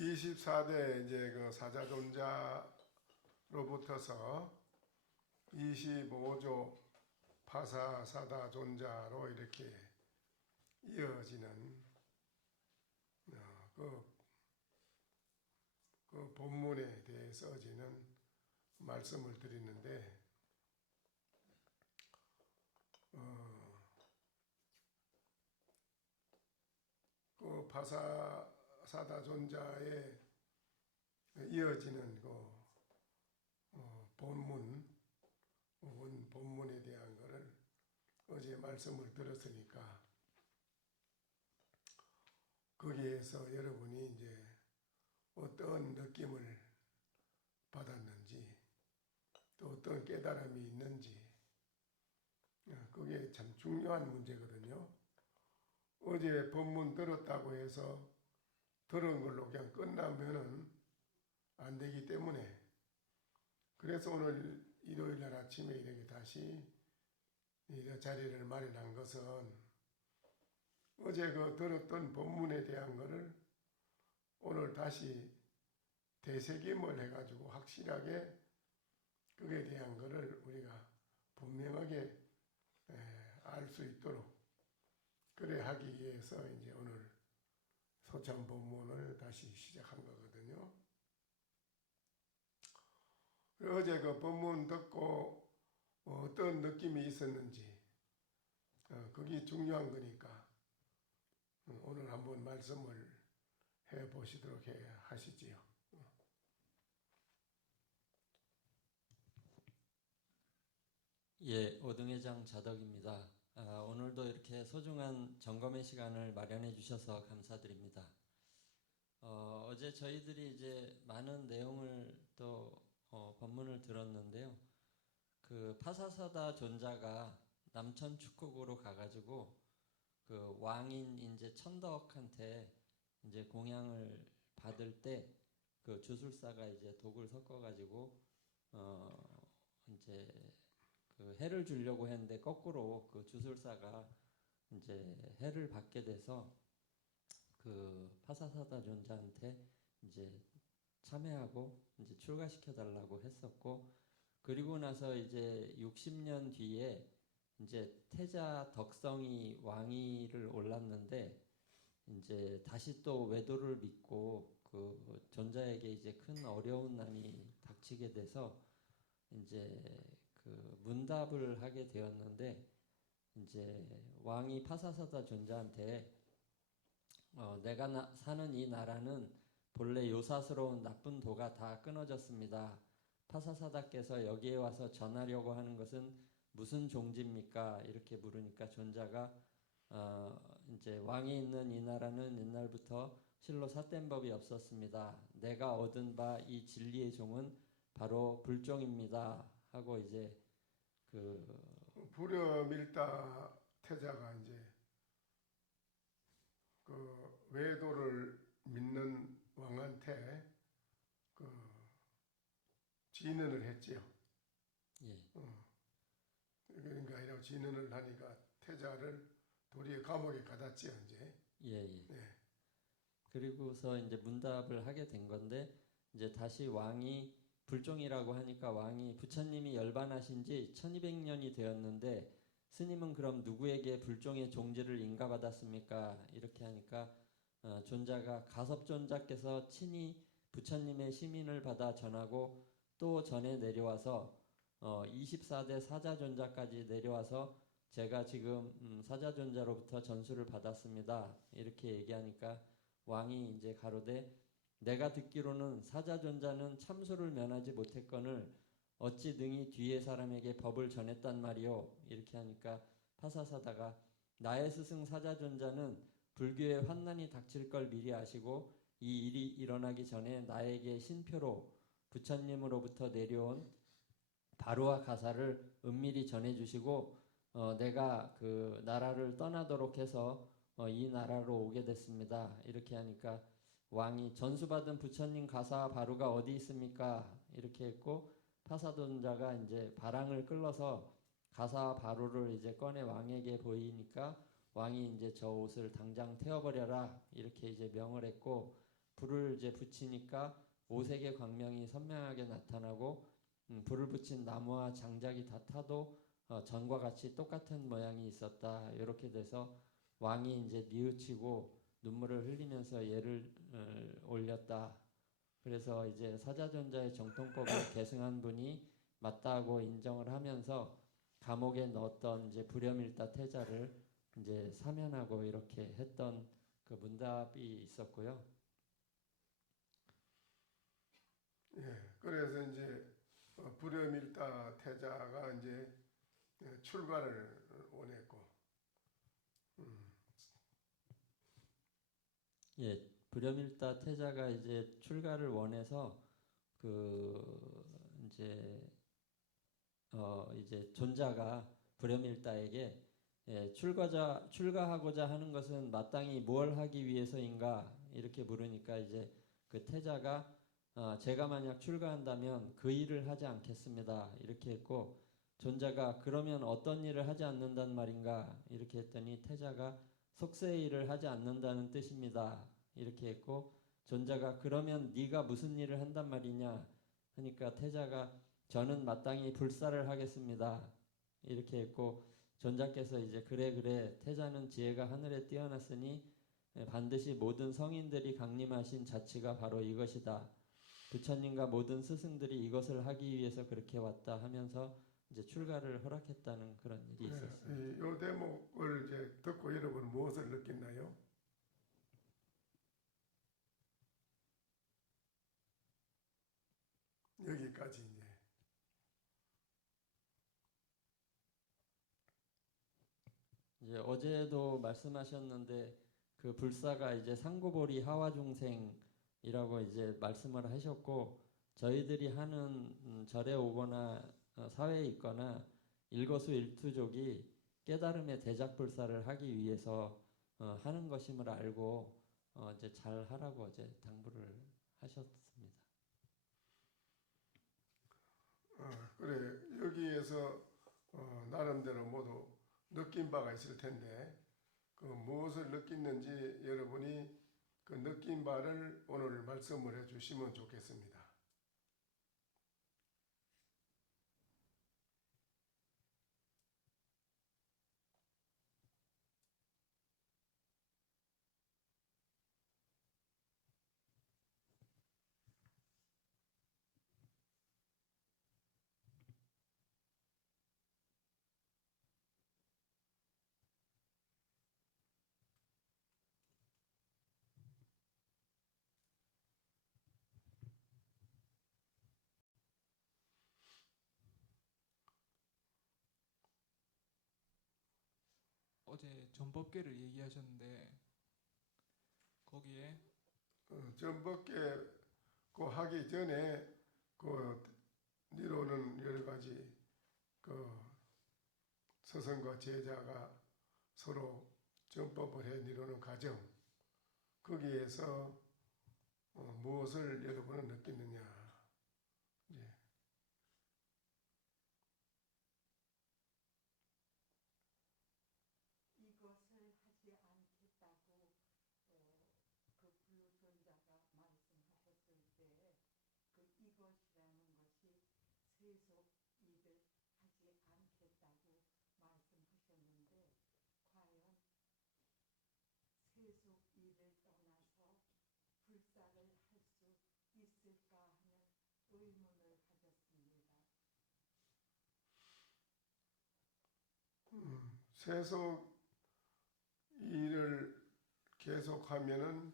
24대 이제 그 사자존자로부터서 25조 파사사다존자로 이렇게 이어지는 그 본문에 대해 써지는 말씀을 드리는데 그 파사사다존자에 이어지는 본문에 대한 거를 어제 말씀을 들었으니까 거기에서 여러분이 이제 어떤 느낌을 받았는지 또 어떤 깨달음이 있는지 그게 참 중요한 문제거든요. 어제 본문 들었다고 해서 들은 걸로 그냥 끝나면은 안 되기 때문에 그래서 오늘 일요일날 아침에 이렇게 다시 이 자리를 마련한 것은 어제 그 들었던 본문에 대한 것을 오늘 다시 되새김을 해가지고 확실하게 그에 대한 것을 우리가 분명하게 알 수 있도록 그래 하기 위해서 이제 오늘 소참 본문을 다시 시작한 거거든요. 어제 그 본문 듣고 어떤 느낌이 있었는지 그게 중요한 거니까 오늘 한번 말씀을 해 보시도록 하시지요. 예, 오등회장 자덕입니다. 오늘도 이렇게 소중한 점검의 시간을 마련해 주셔서 감사드립니다. 어제 저희들이 이제 많은 내용을 또 법문을 들었는데요. 그 파사사다 존자가 남천 축국으로 가가지고 그 왕인 이제 천덕한테 이제 공양을 받을 때 그 주술사가 이제 독을 섞어가지고 이제 그 해를 주려고 했는데 거꾸로 그 주술사가 이제 해를 받게 돼서 그 파사사다 존자한테 이제 참회하고 이제 출가시켜 달라고 했었고, 그리고 나서 이제 60년 뒤에 이제 태자 덕성이 왕위를 올랐는데 이제 다시 또 외도를 믿고 그 존자에게 이제 큰 어려운 난이 닥치게 돼서 이제 그 문답을 하게 되었는데 이제 왕이 파사사다 존자한테 내가 사는 이 나라는 본래 요사스러운 나쁜 도가 다 끊어졌습니다. 파사사다께서 여기에 와서 전하려고 하는 것은 무슨 종지입니까? 이렇게 물으니까 존자가 이제 왕이 있는 이 나라는 옛날부터 실로 삿된 법이 없었습니다. 내가 얻은 바 이 진리의 종은 바로 불종입니다. 하고 이제 불여밀다 태자가 이제 그 외도를 믿는 왕한테 그 진언을 했지요. 예. 그러니까 아니라 진언을 하니까 태자를 도리어 감옥에 가뒀지요, 이제. 예. 네. 그리고서 이제 문답을 하게 된 건데 이제 다시 왕이 불종이라고 하니까 왕이 부처님이 열반하신 지 1200년이 되었는데 스님은 그럼 누구에게 불종의 종지를 인가받았습니까? 이렇게 하니까 존자가 가섭존자께서 친히 부처님의 시민을 받아 전하고 또 전에 내려와서 24대 사자존자까지 내려와서 제가 지금 사자존자로부터 전수를 받았습니다. 이렇게 얘기하니까 왕이 이제 가로되 내가 듣기로는 사자존자는 참소를 면하지 못했거늘 어찌 능히 뒤에 사람에게 법을 전했단 말이오. 이렇게 하니까 파사사다가 나의 스승 사자존자는 불교의 환난이 닥칠 걸 미리 아시고 이 일이 일어나기 전에 나에게 신표로 부처님으로부터 내려온 바로와 가사를 은밀히 전해주시고 내가 그 나라를 떠나도록 해서 이 나라로 오게 됐습니다. 이렇게 하니까 왕이 전수받은 부처님 가사 바로가 어디 있습니까? 이렇게 했고 파사존자가 이제 바랑을 끌러서 가사 바로를 이제 꺼내 왕에게 보이니까 왕이 이제 저 옷을 당장 태워버려라 이렇게 이제 명을 했고 불을 이제 붙이니까 오색의 광명이 선명하게 나타나고 불을 붙인 나무와 장작이 다 타도 전과 같이 똑같은 모양이 있었다. 이렇게 돼서 왕이 이제 뉘우치고 눈물을 흘리면서 예를 올렸다. 그래서 이제 사자전자의 정통법을 계승한 분이 맞다고 인정을 하면서 감옥에 넣었던 이제 불염일다 태자를 이제 사면하고 이렇게 했던 그 문답이 있었고요. 예, 그래서 이제 불염일다 태자가 이제 출가를 원했고, 예, 불염일다 태자가 이제 출가를 원해서 그 이제 존자가 불염일다에게 출가하고자 하는 것은 마땅히 무엇을 하기 위해서인가 이렇게 물으니까 이제 그 태자가 제가 만약 출가한다면 그 일을 하지 않겠습니다 이렇게 했고 존자가 그러면 어떤 일을 하지 않는단 말인가 이렇게 했더니 태자가 속세의 일을 하지 않는다는 뜻입니다 이렇게 했고 존자가 그러면 네가 무슨 일을 한단 말이냐 하니까 태자가 저는 마땅히 불사를 하겠습니다 이렇게 했고 존자께서 이제 그래 태자는 지혜가 하늘에 뛰어났으니 반드시 모든 성인들이 강림하신 자치가 바로 이것이다. 부처님과 모든 스승들이 이것을 하기 위해서 그렇게 왔다 하면서 이제 출가를 허락했다는 그런 일이 있었습니다. 이 대목을 이제 듣고 여러분 무엇을 느꼈나요? 여기까지 이제 어제도 말씀하셨는데 그 불사가 이제 상고보리 하와중생이라고 이제 말씀을 하셨고 저희들이 하는 절에 오거나 사회에 있거나 일거수일투족이 깨달음의 대작불사를 하기 위해서 하는 것임을 알고 이제 잘 하라고 어제 당부를 하셨습니다. 그래 여기에서 나름대로 모두 느낀 바가 있을 텐데 그 무엇을 느꼈는지 여러분이 그 느낀 바를 오늘 말씀을 해주시면 좋겠습니다. 어제 전법계를 얘기하셨는데 거기에 전법계 그 하기 전에 그 니로는 여러 가지 그 스승과 제자가 서로 전법을 해 니로는 과정 거기에서 무엇을 여러분은 느끼느냐 이것을 하지 않겠다고 그 불존자가 말씀하셨을 때 그 이것이라는 것이 세속 일을 하지 않겠다고 말씀하셨는데 과연 세속 일을 떠나서 불사를 할 수 있을까 하는 의문을 가졌습니다. 세속 일을 계속하면은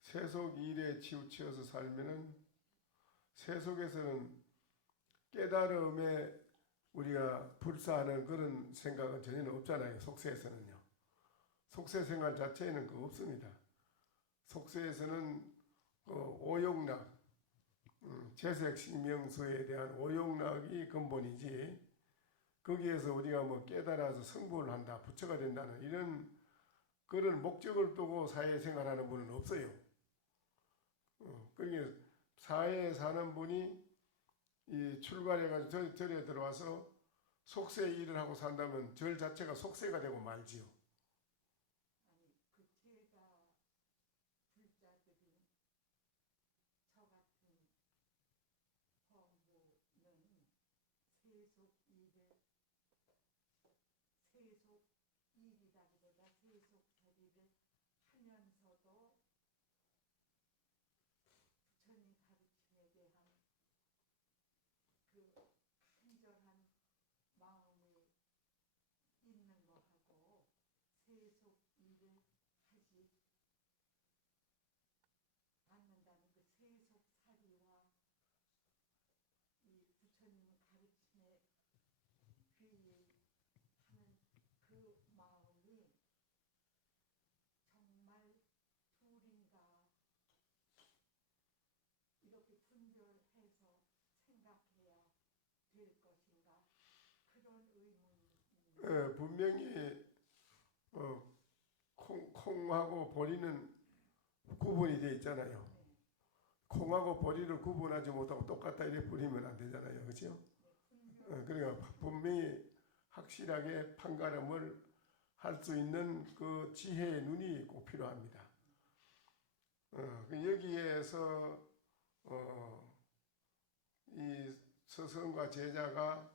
세속 일에 치우쳐서 살면은 세속에서는 깨달음에 우리가 불사하는 그런 생각은 전혀 없잖아요. 속세에서는요. 속세 생활 자체에는 그거 없습니다. 속세에서는 오욕락, 재색신명수에 대한 오욕락이 근본이지 거기에서 우리가 뭐 깨달아서 성불을 한다, 부처가 된다는 이런 그런 목적을 두고 사회생활하는 분은 없어요. 그러니까 사회에 사는 분이 이 출가해가지고 절에 들어와서 속세 일을 하고 산다면 절 자체가 속세가 되고 말지요. 아니 그 제가 불자들이 분명히 콩하고 보리는 구분이 돼 있잖아요. 콩하고 보리를 구분하지 못하고 똑같다 이렇게 뿌리면 안 되잖아요, 그렇죠? 그러니까 분명히 확실하게 판가름을 할 수 있는 그 지혜의 눈이 꼭 필요합니다. 여기에서 이 스승과 제자가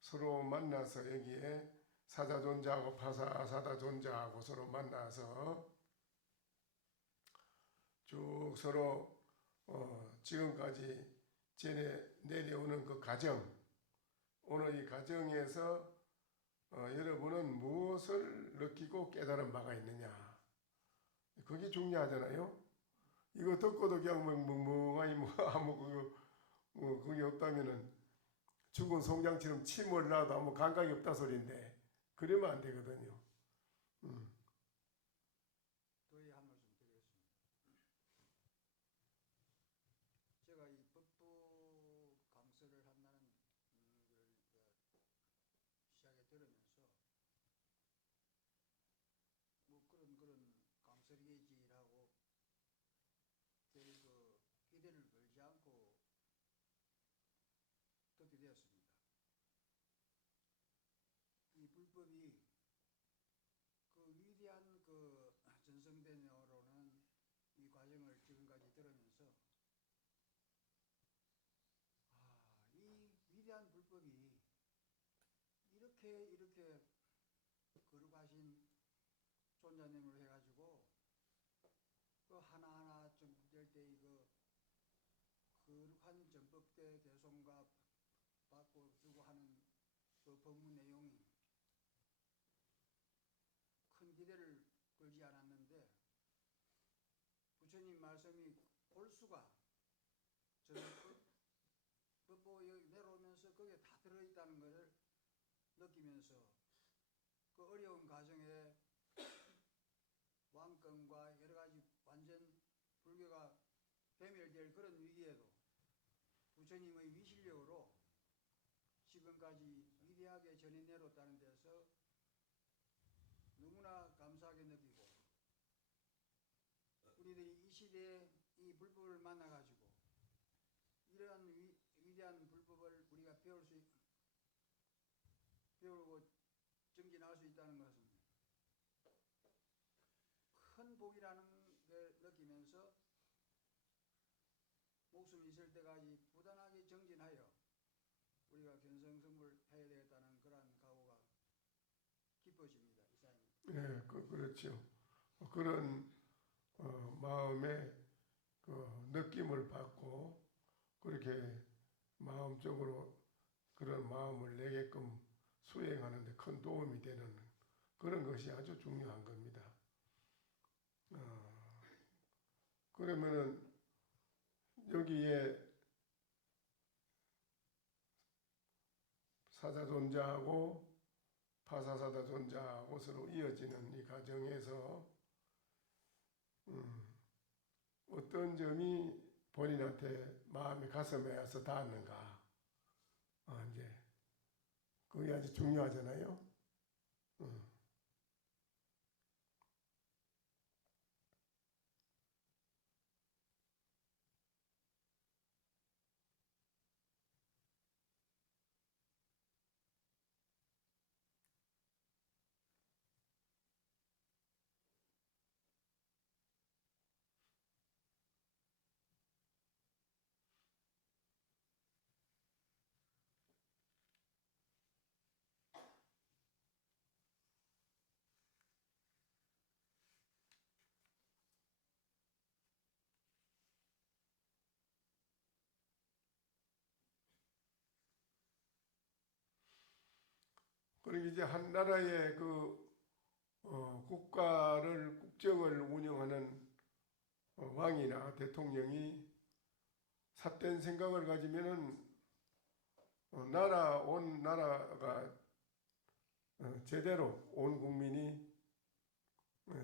서로 만나서 여기에 사자존자하고 파사사자존자하고 서로 만나서 쭉 서로 지금까지 내려오는 그 과정, 오늘 이 과정에서 여러분은 무엇을 느끼고 깨달은 바가 있느냐, 그게 중요하잖아요. 이거 듣고도 그냥 멍멍하니 아무 그게 없다면은 죽은 송장처럼 침을 놔도 아무 감각이 없다 소리인데 그러면 안 되거든요. 더히 한 말씀 드리겠습니다. 제가 이 법부 강설을 한다는 걸 시작에 들으면서 뭐 그런 강설이지라고 별 기대를 걸지 않고 듣게 되었습니다. 이 불법이 위대한 전성대녀로는 이 과정을 지금까지 들으면서 이 위대한 불법이 이렇게 거룩하신 존자님을 해가지고 그 하나하나 전될 때 이거 거룩한 전법대 대송과 받고 주고 하는 그 법문 내용이 큰 기대를 걸지 않았는데 부처님 말씀이 골수가 법보 내려오면서 거기에 다 들어있다는 것을 느끼면서 그 어려운 과정에 왕권과 여러 가지 완전 불교가 괴멸될 그런 위기에도 부처님의 위실력으로 지금까지 위대하게 전해 내렸다는 데서 너무나 감사하게 느끼고, 우리들이 이 시대에 이 불법을 만나가지고 이러한 위대한 불법을 우리가 배우고 정진할 수 있다는 것은 큰 복이라는 걸 느끼면서 목숨 있을 때까지 부단하게 정진하여 우리가 견성성불 해야 되겠다는 그러한 각오가 깊어집니다. 이사님. 네, 그렇죠. 그런 마음의 느낌을 받고 그렇게 마음적으로 그런 마음을 내게끔 수행하는 데 큰 도움이 되는 그런 것이 아주 중요한 겁니다. 그러면은 여기에 사자존자하고 파사사자존자하고 서로 이어지는 이 과정에서 어떤 점이 본인한테 마음의 가슴에 와서 닿았는가, 이제 그게 아주 중요하잖아요. 그리고 이제 한 나라의 국정을 운영하는 왕이나 대통령이 삿된 생각을 가지면은 온 나라가 제대로 온 국민이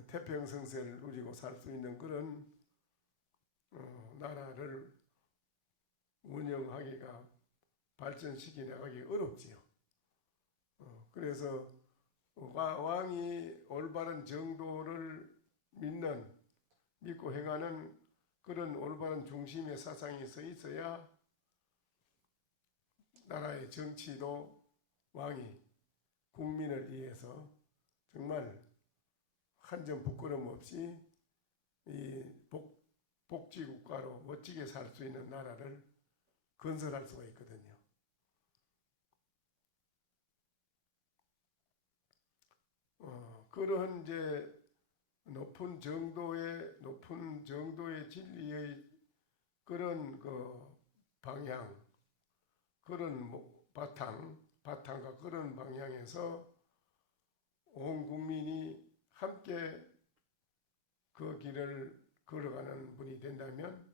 태평성세를 누리고 살 수 있는 그런 나라를 운영하기가 발전시켜 나가기 어렵지요. 그래서 왕이 올바른 정도를 믿고 행하는 그런 올바른 중심의 사상이 서 있어야 나라의 정치도 왕이 국민을 위해서 정말 한 점 부끄럼 없이 이 복지국가로 멋지게 살 수 있는 나라를 건설할 수가 있거든요. 그러한 이제 높은 정도의 진리의 그런 그 방향, 그런 바탕과 그런 방향에서 온 국민이 함께 그 길을 걸어가는 분이 된다면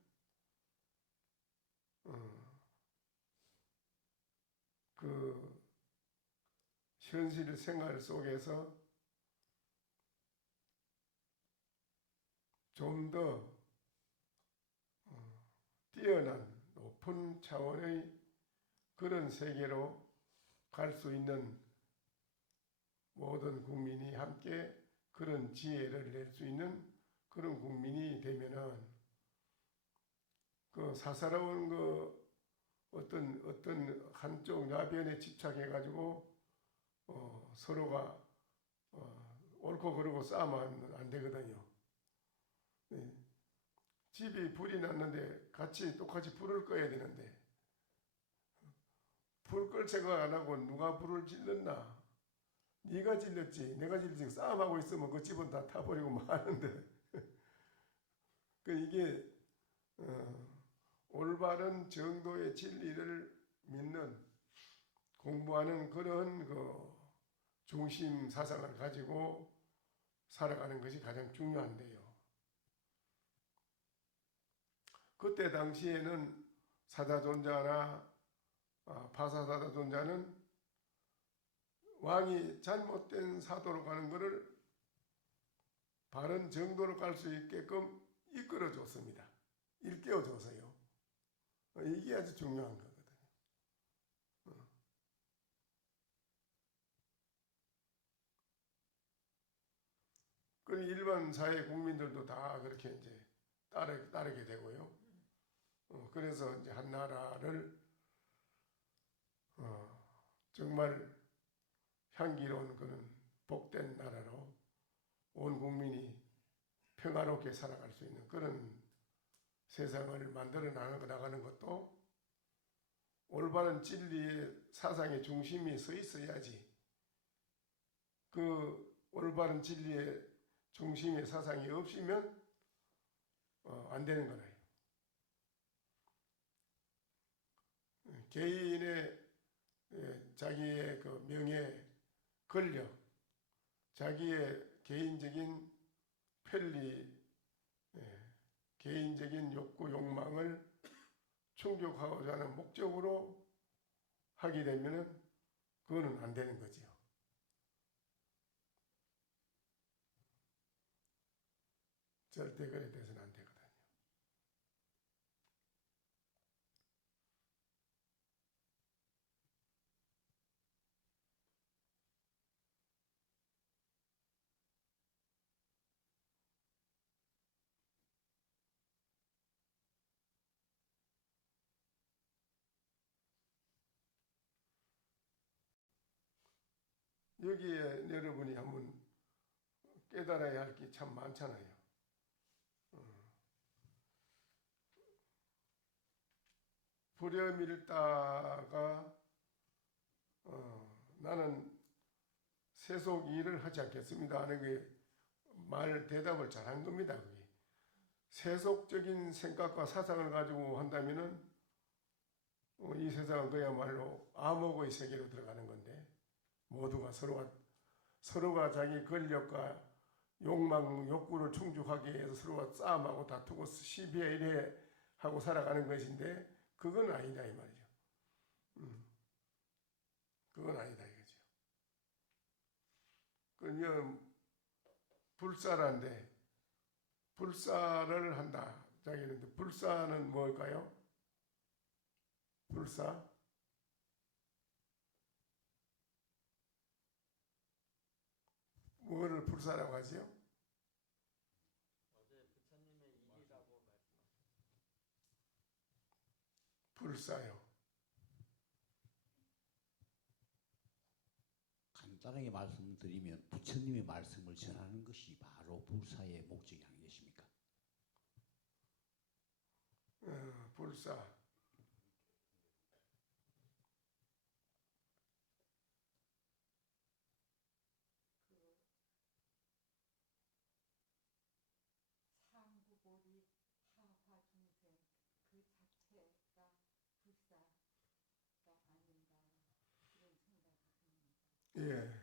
그 현실 생활 속에서 좀 더 뛰어난 높은 차원의 그런 세계로 갈 수 있는 모든 국민이 함께 그런 지혜를 낼 수 있는 그런 국민이 되면은 그 사사로운 그 어떤 한쪽 나변에 집착해 가지고 서로가 옳고 그르고 싸우면 안 되거든요. 네. 집이 불이 났는데 똑같이 불을 꺼야 되는데 불 끌 생각 안 하고 누가 불을 질렀나? 네가 질렀지, 내가 질렀지. 싸움하고 있으면 그 집은 다 타버리고 마는데 그 이게 올바른 정도의 진리를 믿는 공부하는 그런 그 중심 사상을 가지고 살아가는 것이 가장 중요한데요. 그때 당시에는 사자존자나 파사사자존자는 왕이 잘못된 사도로 가는 것을 바른 정도로 갈 수 있게끔 이끌어 줬습니다. 일깨워 줬어요. 이게 아주 중요한 거거든요. 그 일반 사회 국민들도 다 그렇게 이제 따르게 되고요. 그래서 이제 한 나라를 정말 향기로운 그런 복된 나라로 온 국민이 평화롭게 살아갈 수 있는 그런 세상을 만들어 나가는 것도 올바른 진리의 사상의 중심이 서 있어야지. 그 올바른 진리의 중심의 사상이 없으면 안 되는 거예요. 개인의 자기의 그 명예, 권력, 자기의 개인적인 편리, 개인적인 욕구, 욕망을 충족하고자 하는 목적으로 하게 되면은 그거는 안 되는 거지요. 절대 그래 돼서는 안 되거든요. 여기에 여러분이 한번 깨달아야 할 게 참 많잖아요. 불여밀다가 나는 세속 일을 하지 않겠습니다 하는 게 대답을 잘한 겁니다. 그게. 세속적인 생각과 사상을 가지고 한다면은 이 세상은 그야말로 암흑의 세계로 들어가는 건데 모두가 서로가 자기 권력과 욕망, 욕구를 충족하기 위해서 서로가 싸움하고 다투고 시비해 이래 하고 살아가는 것인데 그건 아니다 이 말이죠. 그건 아니다 이거죠. 그러면 불사란데 불사를 한다. 자기는 불사는 뭘까요? 불사? 그걸 불사라고 하지요? 어제 부처님의 일이라고 말씀하셨어요. 불사요. 간단하게 말씀드리면 부처님의 말씀을 전하는 것이 바로 불사의 목적이 아니겠습니까? 불사. 상구보리 하화 중생 그 자체가 불사가 아닌가 그런 생각을 합니다. 예.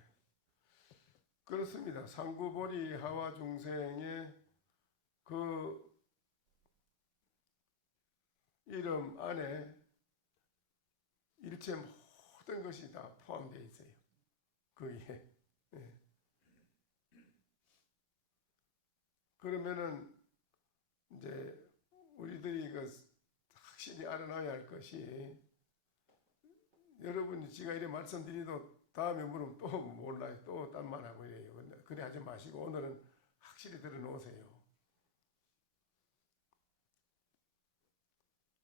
그렇습니다. 상구보리 하와 중생의 그 이름 안에 일체 모든 것이 다 포함되어 있어요. 거기에. 예. 그러면은 이제 우리들이 그 확실히 알아놔야 할 것이, 여러분이 제가 이렇게 말씀드리도 다음에 물으면 또 몰라요. 또 딴 말하고 이래요. 그래 하지 마시고 오늘은 확실히 들어놓으세요.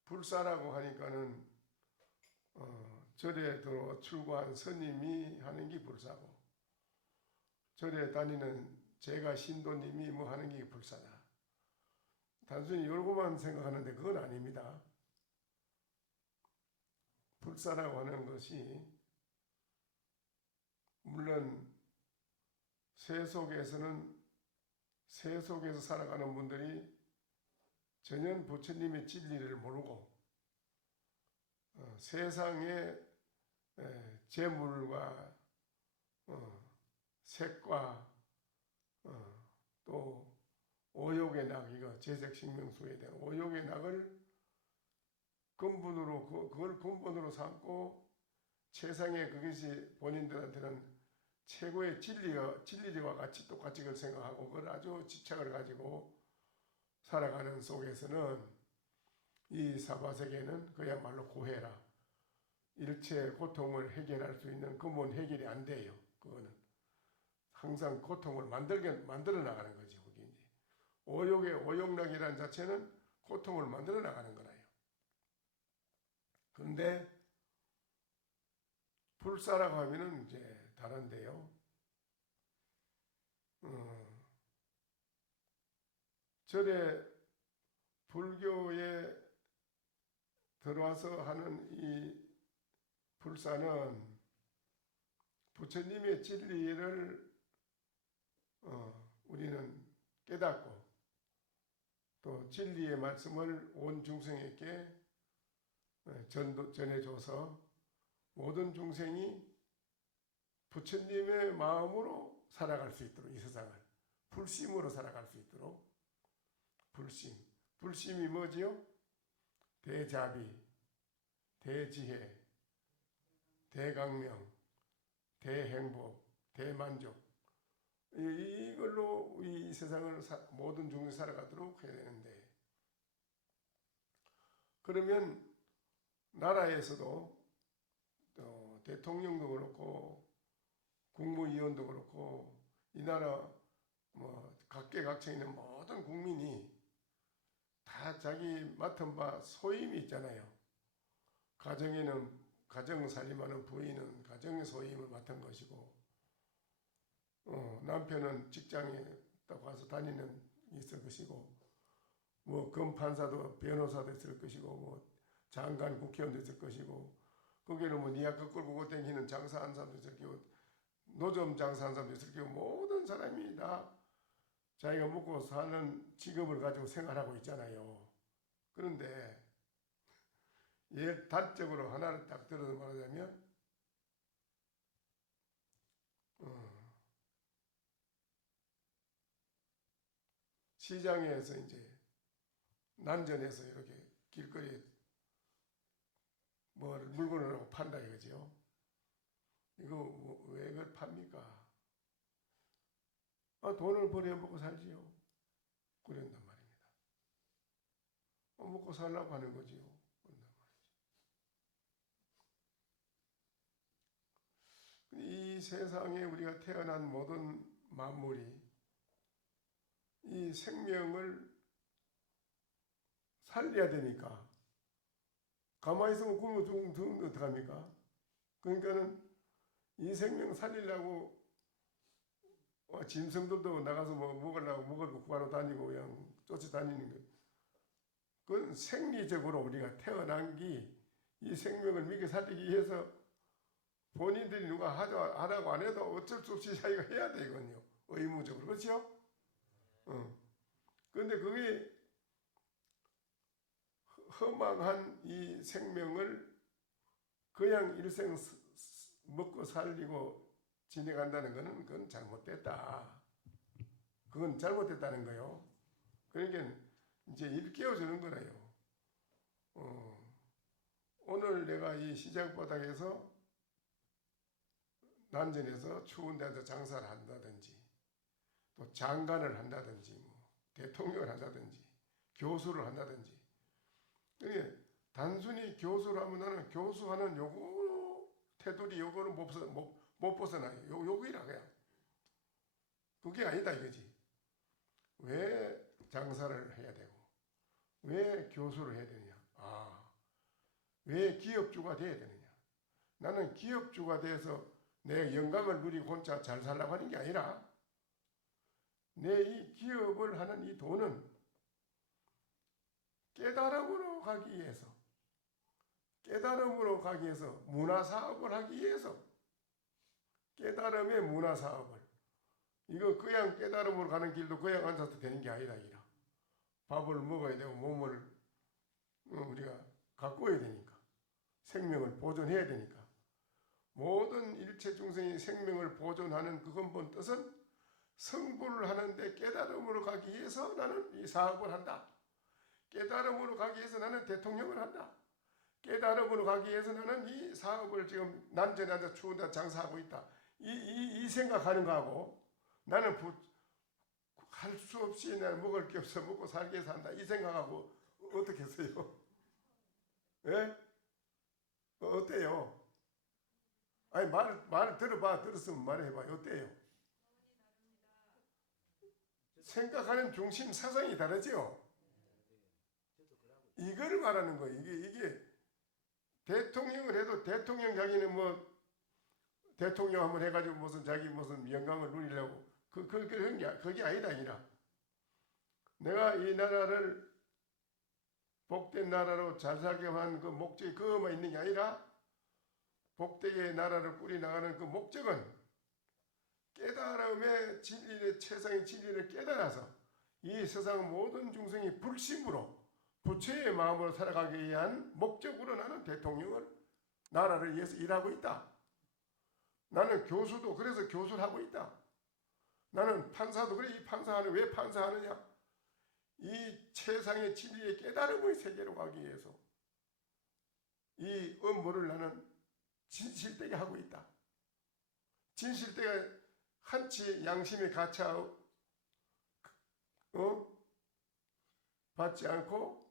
불사라고 하니까는 절에 들어 출가한 스님이 하는 게 불사고, 절에 다니는 제가 신도님이 뭐 하는 게 불사다. 단순히 요거만 생각하는데 그건 아닙니다. 불사라고 하는 것이 물론 세속에서 살아가는 분들이 전혀 부처님의 진리를 모르고 세상의 재물과 색과 또 오욕의 낙, 이거 재색식명수에 대한 오욕의 낙을 근본으로 그걸 근본으로 삼고 세상에 그것이 본인들한테는 최고의 진리와 같이 똑같이 그걸 생각하고 그걸 아주 집착을 가지고 살아가는 속에서는 이 사바세계는 그야말로 고해라. 일체 고통을 해결할 수 있는 근본 해결이 안 돼요. 그거는 항상 고통을 만들어 나가는 거지. 거기 이제 오욕락이라는 자체는 고통을 만들어 나가는 거라요. 그런데 불사라고 하면은 이제 다른데요. 절에 불교에 들어와서 하는 이 불사는 부처님의 진리를 우리는 깨닫고 또 진리의 말씀을 온 중생에게 전해줘서 모든 중생이 부처님의 마음으로 살아갈 수 있도록 이 세상을 불심으로 살아갈 수 있도록 불심이 뭐지요? 대자비, 대지혜, 대강명, 대행복, 대만족, 이걸로 이 세상을 모든 중생이 살아가도록 해야 되는데, 그러면 나라에서도 대통령도 그렇고 국무위원도 그렇고 이 나라 뭐 각계각층에 있는 모든 국민이 다 자기 맡은 바 소임이 있잖아요. 가정에는 가정살림하는 부인은 가정의 소임을 맡은 것이고, 남편은 직장에 딱 와서 다니는 있을 것이고, 뭐 검판사도 변호사도 있을 것이고, 뭐 장관 국회의원도 있을 것이고, 거기는 뭐 니아까 끌고 다니는 장사하는 사람도 있을 거고, 노점 장사하는 사람도 있을 거고, 모든 사람이 다 자기가 먹고 사는 직업을 가지고 생활하고 있잖아요. 그런데 단적으로 하나를 딱 들어서 말하자면 시장에서 이제 난전에서 이렇게 길거리에 뭐 물건을 하고 판다 이거죠. 이거 왜 그걸 팝니까? 돈을 벌여 먹고 살지요. 그런단 말입니다. 먹고 살라고 하는 거지요. 그런단 말이죠. 이 세상에 우리가 태어난 모든 만물이 이 생명을 살려야 되니까 가만히 있으면 굶어 죽으면 어떡합니까? 그러니까는 이 생명 살리려고 짐승들도 나가서 뭐 먹으려고 먹을 거 구하러 다니고 그냥 쫓아다니는 거예요. 그건 생리적으로 우리가 태어난 게 이 생명을 믿게 살리기 위해서 본인들이 누가 하라고 안 해도 어쩔 수 없이 자기가 해야 되거든요. 의무적으로. 그렇죠? 그런데 그게 허망한 이 생명을 그냥 일생 먹고 살리고 진행한다는 것은 그건 잘못됐다. 그건 잘못됐다는 거예요. 그러니까 이제 일깨워주는 거래요. 오늘 내가 이 시장바닥에서 난전에서 추운 데서 장사를 한다든지 또 장관을 한다든지 뭐 대통령을 한다든지 교수를 한다든지 그게 단순히 교수를 하면 나는 교수하는 요거 테두리 요거는 못 벗어나요. 요거이라 그냥 그게 아니다 이거지. 왜 장사를 해야 되고 왜 교수를 해야 되느냐. 왜 기업주가 돼야 되느냐. 나는 기업주가 돼서 내 영광을 누리고 혼자 잘 살라고 하는 게 아니라 내 이 기업을 하는 이 돈은 깨달음으로 가기 위해서 문화사업을 하기 위해서 깨달음의 문화사업을 이거 그냥 깨달음으로 가는 길도 그냥 앉아서 되는 게 아니다. 밥을 먹어야 되고 몸을 우리가 가꿔야 되니까 생명을 보존해야 되니까 모든 일체 중생의 생명을 보존하는 그 근본 뜻은 성불을 하는데 깨달음으로 가기 위해서 나는 이 사업을 한다. 깨달음으로 가기 위해서 나는 대통령을 한다. 깨달음으로 가기 위해서 나는 이 사업을 지금 난전에 앉아 추운 데 장사하고 있다. 이 생각하는 거하고 나는 할 수 없이 내가 먹을 게 없어 먹고 살기 위해서 한다. 이 생각하고 어떻게 했어요? 예? 어때요? 아니 말을 들었으면 말해봐요. 어때요? 생각하는 중심 사상이 다르죠? 이걸 말하는 거예요. 이게 대통령을 해도 대통령 자기는 뭐 대통령 한번 해가지고 무슨 자기 무슨 영광을 누리려고 그게 아니다. 내가 이 나라를 복된 나라로 잘 살게 한 그 목적이 그것만 있는 게 아니라 복되게 나라를 꾸려나가는 그 목적은 깨달음의 진리의 최상의 진리를 깨달아서 이 세상 모든 중생이 불심으로 부처의 마음으로 살아가기 위한 목적으로 나는 대통령을 나라를 위해서 일하고 있다. 나는 교수도 그래서 교수를 하고 있다. 나는 판사도 그래. 이 판사하는 왜 판사하느냐? 이 최상의 진리의 깨달음의 세계로 가기 위해서 이 업무를 나는 진실되게 하고 있다. 진실되게 한치 양심의 가차 받지 않고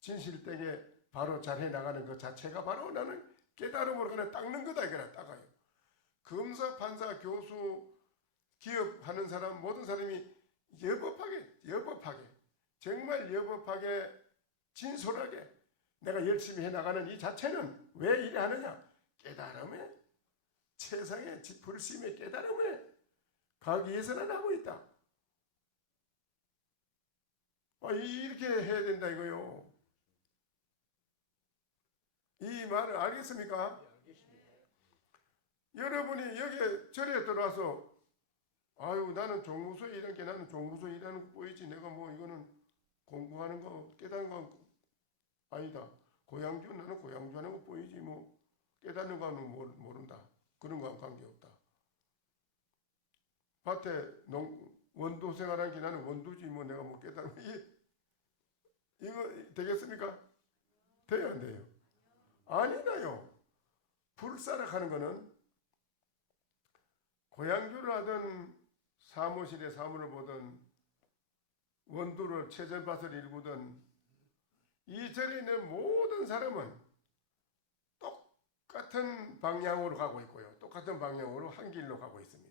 진실되게 바로 잘해 나가는 것 자체가 바로 나는 깨달음으로 그냥 닦는 거다. 이거나 닦아요. 검사, 판사, 교수, 기업하는 사람 모든 사람이 여법하게 정말 여법하게 진솔하게 내가 열심히 해나가는 이 자체는 왜 이래 하느냐? 깨달음에 세상의 불심의 깨달음에 가기 위해서는 하고 있다. 이렇게 해야 된다 이거요. 이 말을 알겠습니까? 여러분이 여기에 절에 들어와서 아유 나는 종무소에 일하는 게 나는 종무소에 일하는 거 보이지 내가 뭐 이거는 공부하는 거 깨닫는 거 아니다. 고향주 나는 고향주 하는 거 보이지 뭐 깨닫는 거는 모른다. 그런 거하고 관계없다. 밭에 원도 생활하는 게 나는 원두지 뭐 내가 뭐 깨닫는 거 이거 되겠습니까? 돼요 안 돼요? 아니다요. 불사락하는 거는 고향주를 하든 사무실에 사무를 보든 원두를 채전밭을 일구든 이 절에 있는 모든 사람은 똑같은 방향으로 가고 있고요. 똑같은 방향으로 한 길로 가고 있습니다.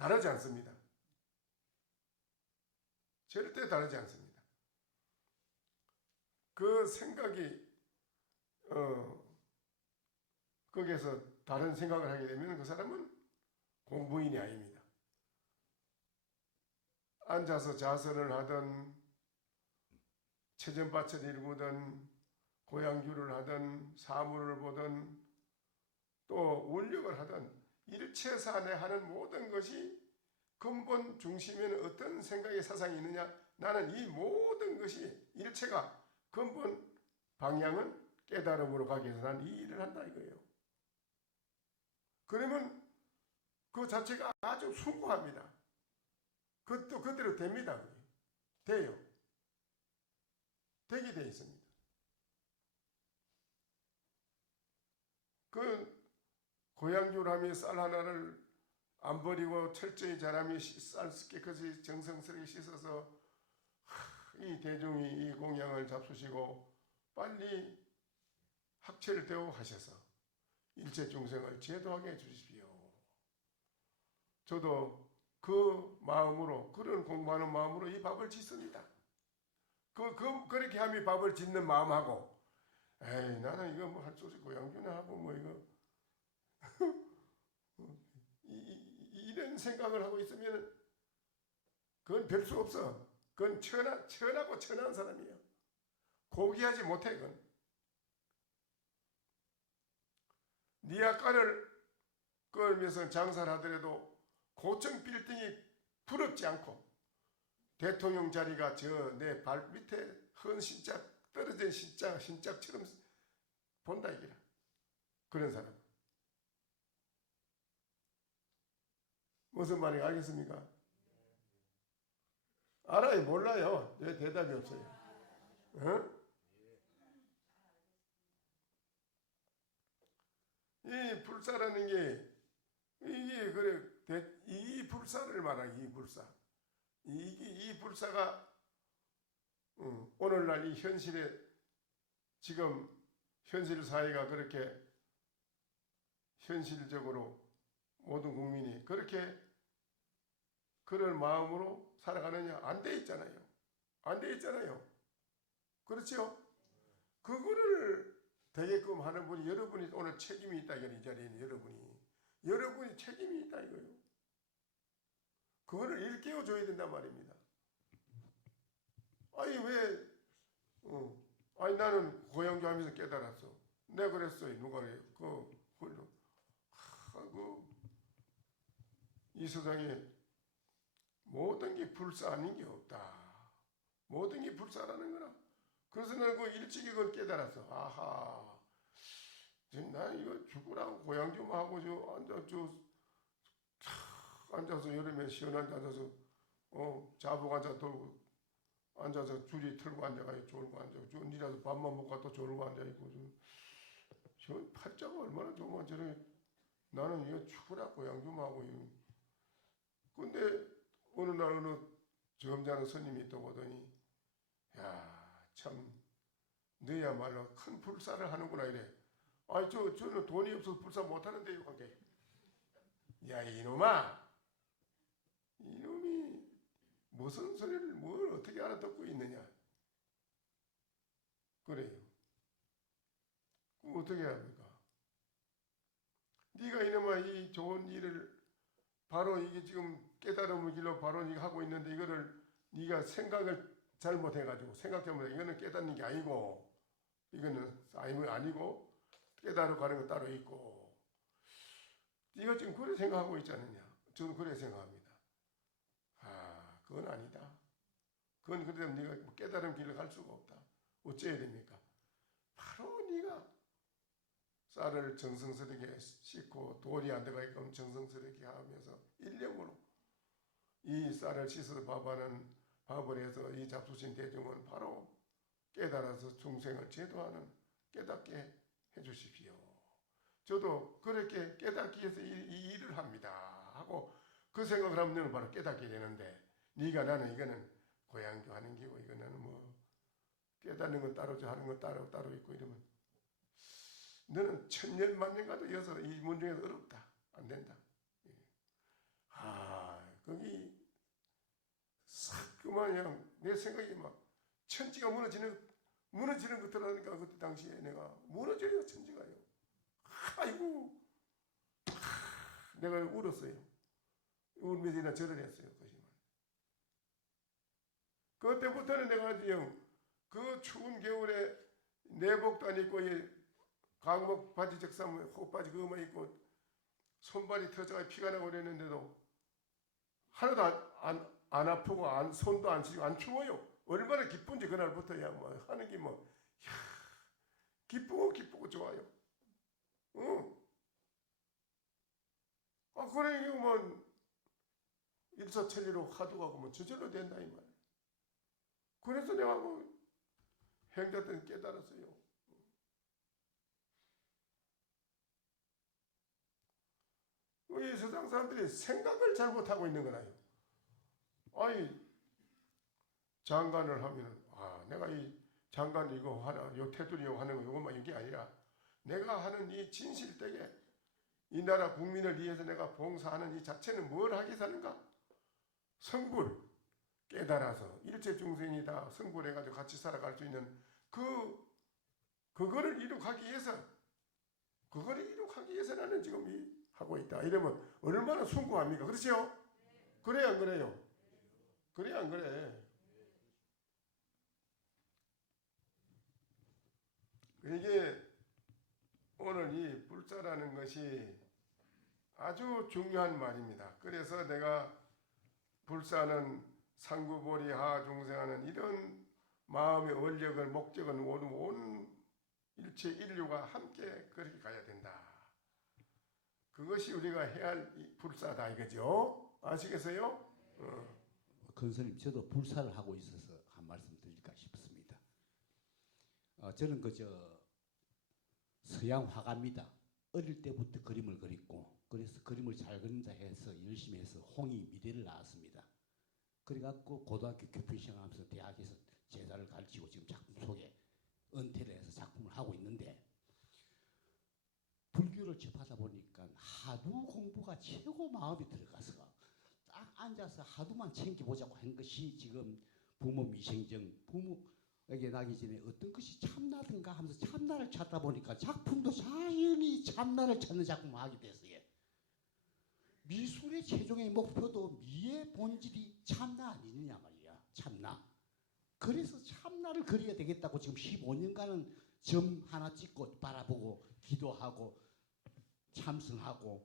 다르지 않습니다. 절대 다르지 않습니다. 그 생각이 거기에서 다른 생각을 하게 되면 그 사람은 공부인이 아닙니다. 앉아서 자선을 하든 체전파철을 일구든 고향주를 하든 사물을 보든 또 원력을 하든 일체산에 하는 모든 것이 근본 중심에는 어떤 생각의 사상이 있느냐? 나는 이 모든 것이 일체가 근본 방향은 깨달음으로 가기 위해서 난 이 일을 한다 이거예요. 그러면 그 자체가 아주 숭고합니다. 그것도 그대로 됩니다. 돼요. 되게 돼 있습니다. 그 고향주람이 쌀 하나를 안 버리고 철저히 자람이 쌀 깨끗이 정성스럽게 씻어서 이 대중이 이 공양을 잡수시고 빨리 학체를 되고 하셔서 일체 중생을 제도하게 해주십시오. 저도 그 마음으로 그런 공부하는 마음으로 이 밥을 짓습니다. 그렇게 하면 밥을 짓는 마음하고 에이 나는 이거 뭐 할 수 없이 고향주나 하고 뭐 이거 이런 생각을 하고 있으면 그건 별 수 없어. 그건 천하고 천한 사람이에요. 고귀하지 못해 그건. 네 아까를 끌면서 장사를 하더라도 고층 빌딩이 부럽지 않고 대통령 자리가 저 내 발 밑에 헌 신짝 떨어진 신짝처럼 본다 이기라. 그런 사람. 무슨 말인지 알겠습니까? 알아요? 몰라요? 왜 대답이 없어요? 어? 이 불사라는 게 이게 그래 이 불사를 말하기 이 불사. 이 불사가 오늘날 이 현실에 지금 현실 사회가 그렇게 현실적으로 모든 국민이 그렇게 그런 마음으로 살아가느냐? 안 돼 있잖아요. 안 돼 있잖아요. 그렇죠? 그거를 되게끔 하는 분이 여러분이 오늘 책임이 있다 이 자리에는 여러분이 책임이 있다 이거예요. 그거를 일깨워 줘야 된단 말입니다. 아니 왜 아니 나는 고향주 하면서 깨달았어. 내가 그랬어요. 누가 그래요? 이 세상에 모든 게 불사 아닌 게 없다. 모든 게 불사라는 거라. 그래서 내가 그 일찍이 그걸 깨달았어. 아하. 나 이거 죽으라고 고향 좀 하고 앉아서 여름에 시원한 데 앉아서 자복 앉아 돌고 앉아서 줄이 틀고 앉아가지고 졸고 앉아가지고 니라도 밥만 먹고 또 졸고 앉아있고 저 팔자가 얼마나 좋으면 저래. 나는 이거 죽으라 고향 좀 하고 근데 어느 날 어느 점잖은 스님이 또 보더니 야 참 너야말로 큰 불사를 하는구나 이래. 아이 저는 돈이 없어서 불사 못하는데요 관계. 야 이놈아 이놈이 무슨 소리를 뭘 어떻게 알아듣고 있느냐. 그래요. 그럼 어떻게 해야 합니까? 네가 이놈아 이 좋은 일을 바로 이게 지금 깨달음의 길로 바로 네가 하고 있는데 이거를 네가 생각을 잘못해가지고 생각해보면 이거는 깨닫는 게 아니고 이거는 아니고 깨달아 가는 거 따로 있고 네가 지금 그래 생각하고 있지 않느냐. 저는 그래 생각합니다. 그건 아니다. 그건 그래도 네가 깨달은 길을 갈 수가 없다. 어째야 됩니까? 바로 네가 쌀을 정성스럽게 씻고 돌이 안 들어가 있고 정성스럽게 하면서 일념으로 이 쌀을 씻어서 밥을 해서 이 잡수신 대중은 바로 깨달아서 중생을 제도하는 깨닫게 해주십시오. 저도 그렇게 깨닫기 위해서 이 일을 합니다 하고 그 생각을 하면 바로 깨닫게 되는데 네가 나는 이거는 고향주 하는 기고 이거는 뭐 깨닫는 건 따로 하는 건 따로 있고 이러면 너는 천년 만년 가도 여서 이 문중에서 어렵다. 안 된다. 그냥 내 생각이 막 천지가 무너지는 것 들으니까 그때 당시에 내가 무너져요 천지가요. 아이고 내가 울었어요. 울면서 절을 했어요. 그때부터는 내가 그 추운 겨울에 내복도 안 입고 강목 바지 적삼 호바지 그거만 입고 손발이 터져가 피가 나고 그랬는데도 하나도 안 아프고 손도 안 시리고 안 추워요. 얼마나 기쁜지 그날부터야 뭐 하는 게 뭐 기쁘고 좋아요. 그래 뭐 일사천리로 화두가 뭐 저절로 된다 이 말. 그래서 내가 뭐 행자 때는 깨달았어요. 이 세상 사람들이 생각을 잘못하고 있는 거나요. 아니 장관을 하면은 내가 이 장관 이거 하나 요 테두리 이거 하는 거 이것만 이게 아니라 내가 하는 이 진실되게 이 나라 국민을 위해서 내가 봉사하는 이 자체는 뭘 하기 사는가? 성불 깨달아서 일체 중생이 다 성불해가지고 같이 살아갈 수 있는 그거를 이룩하기 위해서 나는 지금 하고 있다. 이러면 얼마나 숭고합니까? 그렇죠? 그래 안 그래요? 그래 안 그래? 이게 오늘 이 불사라는 것이 아주 중요한 말입니다. 그래서 내가 불사는 상구보리 하중생하는 이런 마음의 원력을 목적은 온 일체 인류가 함께 그렇게 가야 된다. 그것이 우리가 해야 할 불사다 이거죠. 아시겠어요? 권스님 저도 불사를 하고 있어서 한 말씀 드릴까 싶습니다. 저는 서양 화가입니다. 어릴 때부터 그림을 그렸고 그래서 그림을 잘 그린다 해서 열심히 해서 홍이 미대를 나왔습니다. 그래갖고 고등학교 교표 시험하면서 대학에서 제자를 가르치고 지금 작품 속에 은퇴를 해서 작품을 하고 있는데 불교를 접하다 보니까 하도 공부가 최고 마음에 들어가서 딱 앉아서 하도만 챙겨보자고 한 것이 지금 부모 미생정 부모에게 나기 전에 어떤 것이 참나든가 하면서 참나를 찾다 보니까 작품도 자연히 참나를 찾는 작품을 하게 됐어요. 미술의 최종의 목표도 미의 본질이 참나 아니느냐 말이야. 참나. 그래서 참나를 그려야 되겠다고 지금 15년간은 점 하나 찍고 바라보고 기도하고 참선하고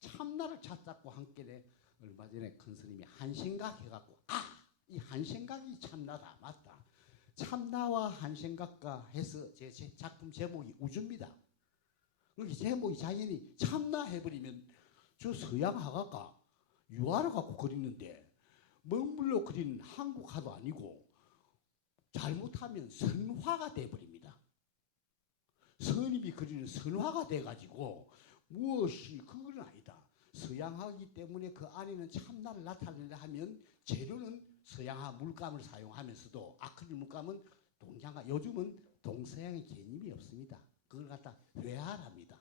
참나를 찾자고 함께 얼마 전에 큰 스님이 한생각 해갖고 이 한생각이 참나다. 맞다. 참나와 한생각과 해서 제 작품 제목이 우주입니다. 그러니까 제목이 자연히 참나 해버리면 저 서양 화가가 유화를 갖고 그리는데 먹물로 그리는 한국 화도 아니고 잘못하면 선화가 돼버립니다. 스님이 그리는 선화가 돼가지고 무엇이 그건 아니다. 서양화이기 때문에 그 안에는 참나를 나타내려 하면 재료는 서양화 물감을 사용하면서도 아크릴 물감은 동양화 요즘은 동서양의 개념이 없습니다. 그걸 갖다 회화랍니다.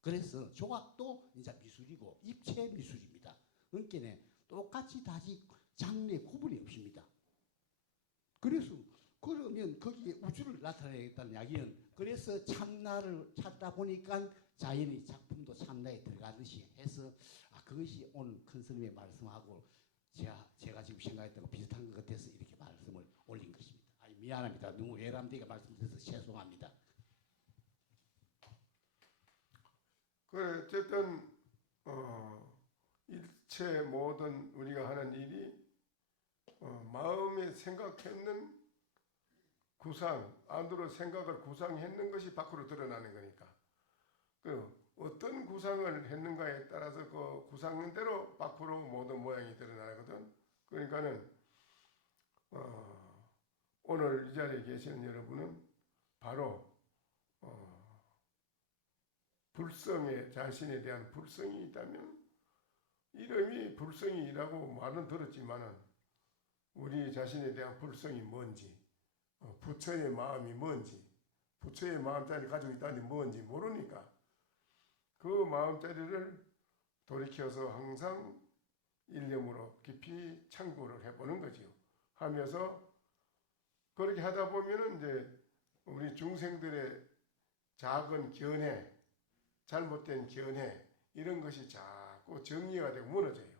그래서 조각도 이제 미술이고 입체 미술입니다. 그러니까 똑같이 다시 장르 구분이 없습니다. 그래서 그러면 거기에 우주를 나타내겠다는 이야기는 그래서 참나를 찾다 보니까 자연히 작품도 참나에 들어가듯이 해서 그것이 오늘 큰 스님의 말씀하고 제가 지금 생각했던 거 비슷한 것 같아서 이렇게 말씀을 올린 것입니다. 미안합니다. 너무 외람되게 말씀드려서 죄송합니다. 그래 어쨌든 일체 모든 우리가 하는 일이 마음에 생각했는 구상 안으로 생각을 구상했는 것이 밖으로 드러나는 거니까 어떤 구상을 했는가에 따라서 그 구상대로 밖으로 모든 모양이 드러나거든. 그러니까는 오늘 이 자리에 계시는 여러분은 바로 불성에 자신에 대한 불성이 있다면 이름이 불성이라고 말은 들었지만은 우리 자신에 대한 불성이 뭔지 부처의 마음이 뭔지 부처의 마음자리 가지고 있다니 뭔지 모르니까 그 마음자리를 돌이켜서 항상 일념으로 깊이 참고를 해보는 거지요. 하면서 그렇게 하다 보면은 이제 우리 중생들의 작은 견해, 잘못된 견해 이런 것이 자꾸 정리가 되고 무너져요.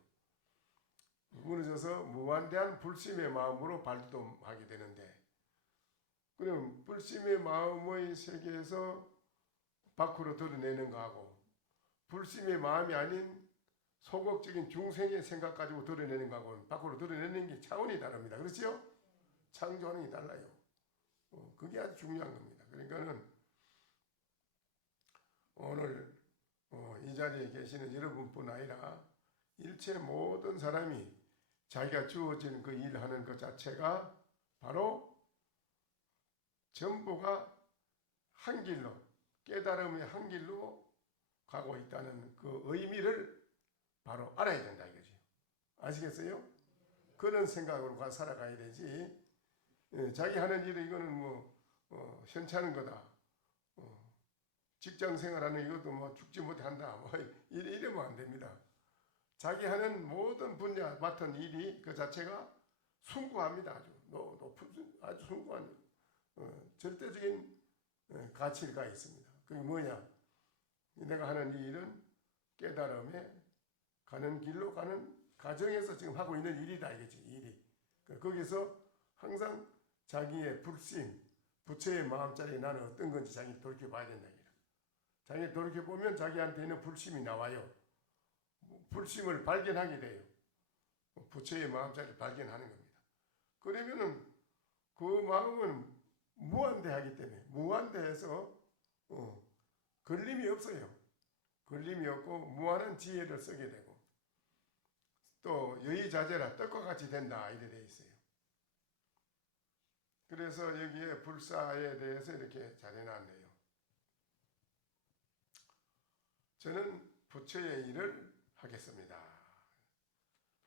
무너져서 무한대한 불심의 마음으로 발돋움하게 되는데, 그럼 불심의 마음의 세계에서 밖으로 드러내는 거하고 불심의 마음이 아닌 소극적인 중생의 생각 가지고 드러내는 거하고는 밖으로 드러내는 게 차원이 다릅니다. 그렇죠? 창조하는 게 달라요. 그게 아주 중요한 겁니다. 그러니까는 오늘 이 자리에 계시는 여러분뿐 아니라 일체 모든 사람이 자기가 주어진 그 일하는 것 자체가 바로 전부가 한 길로, 깨달음의 한 길로 가고 있다는 그 의미를 바로 알아야 된다 이거지. 아시겠어요? 그런 생각으로 살아가야 되지. 자기 하는 일은 이거는 뭐 현찮은 거다. 직장 생활하는 이것도 뭐 죽지 못한다. 뭐 이러면 안 됩니다. 자기 하는 모든 분야 맡은 일이 그 자체가 숭고합니다. 아주 높은, 아주 숭고한 절대적인 가치가 있습니다. 그게 뭐냐? 내가 하는 이 일은 깨달음에 가는 길로 가는 과정에서 지금 하고 있는 일이다 이거지. 일이. 거기서 항상 자기의 불심, 부처의 마음자리 나는 어떤 건지 자기 돌이켜봐야 된다. 자기 돌이켜보면 자기한테 있는 불심이 나와요. 불심을 발견하게 돼요. 부처의 마음자리를 발견하는 겁니다. 그러면은 그 마음은 무한대하기 때문에 무한대해서 걸림이 없어요. 걸림이 없고 무한한 지혜를 쓰게 되고 또 여의자재라 떡과 같이 된다 이래 돼 있어요. 그래서 여기에 불사에 대해서 이렇게 잘 해놨네요. 저는 부처의 일을 하겠습니다.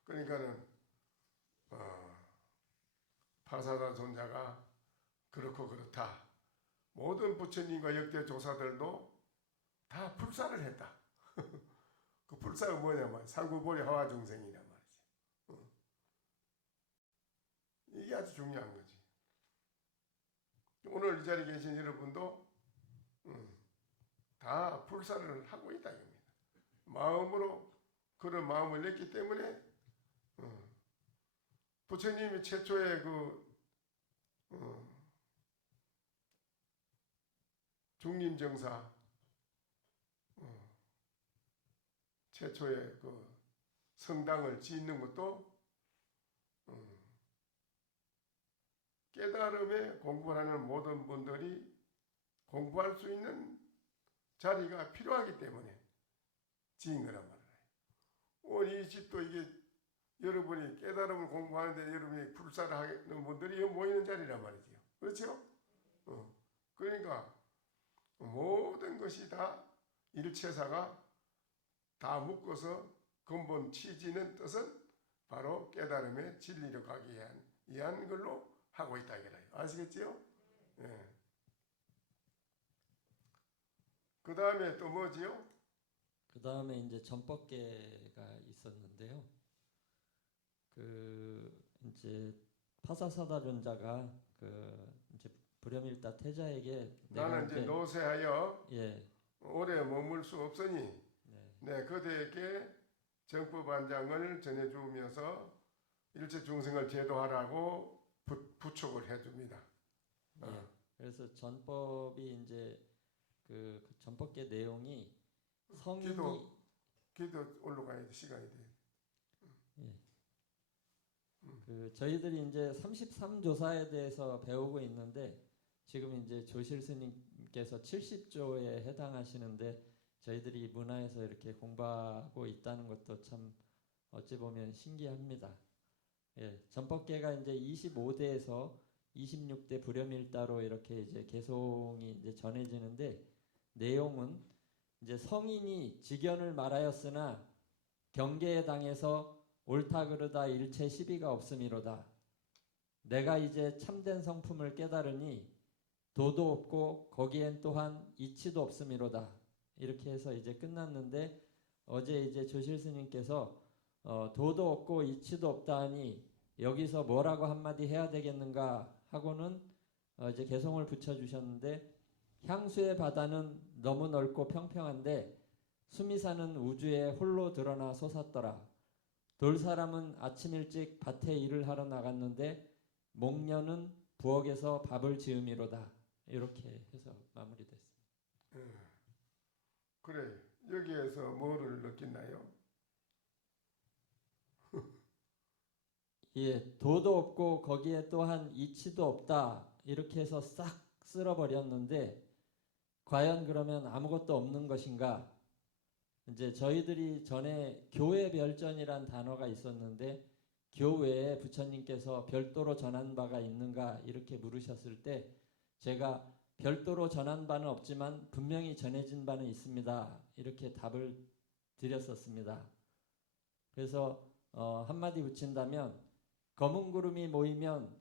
그러니까는 파사다 존자가 그렇고 그렇다. 모든 부처님과 역대 조사들도 다 불사를 했다. 그 불사가 뭐냐면 상구보리 하와 중생이란 말이지. 이게 아주 중요한 거지. 오늘 이 자리에 계신 여러분도 다 불사를 하고 있다 이겁니다. 마음으로 그런 마음을 냈기 때문에 부처님이 최초의 중림정사 최초의 그 성당을 짓는 것도 깨달음에 공부하는 모든 분들이 공부할 수 있는 자리가 필요하기 때문에 지은 거란 말이에요. 이 집도 이게 여러분이 깨달음을 공부하는데 여러분이 불사를 하는 분들이 모이는 자리란 말이죠. 그렇죠? 그러니까 모든 것이 다 일체사가 다 묶어서 근본 취지는 뜻은 바로 깨달음의 진리로 가기 위한 걸로 하고 있다 이거예요. 아시겠지요? 예. 그 다음에 또 뭐지요? 그 다음에 이제 전법계가 있었는데요. 이제 파사사다존자가 이제 불염일다 태자에게 나는 이제 노쇠하여 예. 오래 머물 수 없으니 네. 그대에게 정법안장을 전해주면서 일체 중생을 제도하라고 부축을 해줍니다. 예. 그래서 전법이 이제 그 전법계 내용이 성인이 기도 올라가야 돼. 시간이 돼. 저희들이 이제 33조사에 대해서 배우고 있는데 지금 이제 조실 스님께서 70조에 해당하시는데 저희들이 문화에서 이렇게 공부하고 있다는 것도 참 어찌 보면 신기합니다. 예, 전법계가 이제 25대에서 26대 불염일다로 이렇게 이제 개송이 이제 전해지는데 내용은 이제 성인이 직연을 말하였으나 경계에 당해서 옳다 그르다 일체 시비가 없음이로다. 내가 이제 참된 성품을 깨달으니 도도 없고 거기엔 또한 이치도 없음이로다. 이렇게 해서 이제 끝났는데 어제 이제 조실 스님께서 도도 없고 이치도 없다 하니 여기서 뭐라고 한마디 해야 되겠는가 하고는 이제 개성을 붙여주셨는데 향수의 바다는 너무 넓고 평평한데 수미산은 우주에 홀로 드러나 솟았더라. 돌사람은 아침 일찍 밭에 일을 하러 나갔는데 목련은 부엌에서 밥을 지음이로다. 이렇게 해서 마무리됐습니다. 그래, 여기에서 뭐를 느꼈나요? 예, 도도 없고 거기에 또한 이치도 없다. 이렇게 해서 싹 쓸어버렸는데 과연 그러면 아무것도 없는 것인가? 이제 저희들이 전에 교회 별전이란 단어가 있었는데 교회에 부처님께서 별도로 전한 바가 있는가 이렇게 물으셨을 때 제가 별도로 전한 바는 없지만 분명히 전해진 바는 있습니다. 이렇게 답을 드렸었습니다. 그래서 한마디 붙인다면 검은 구름이 모이면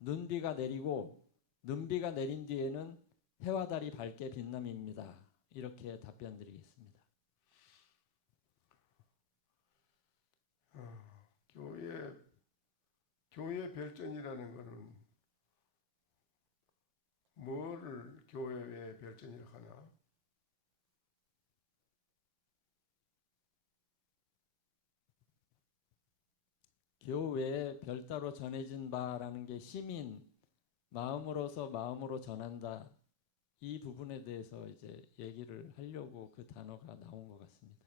눈비가 내리고 눈비가 내린 뒤에는 해와 달이 밝게 빛남입니다. 이렇게 답변 드리겠습니다. 교회 별전이라는 것은 뭐를 교회의 별전이라 하나? 교회에 별따로 전해진 바라는 게 시민 마음으로서 마음으로 전한다. 이 부분에 대해서 이제 얘기를 하려고 그 단어가 나온 것 같습니다.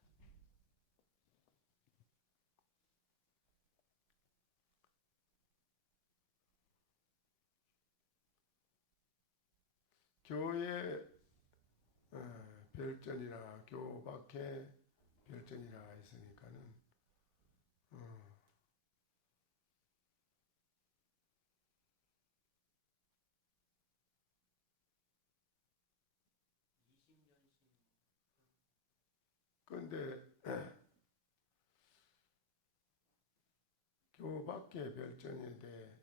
교회 별전이라 교밖에 별전이라 했으니까는 그런데 교밖에 별전인데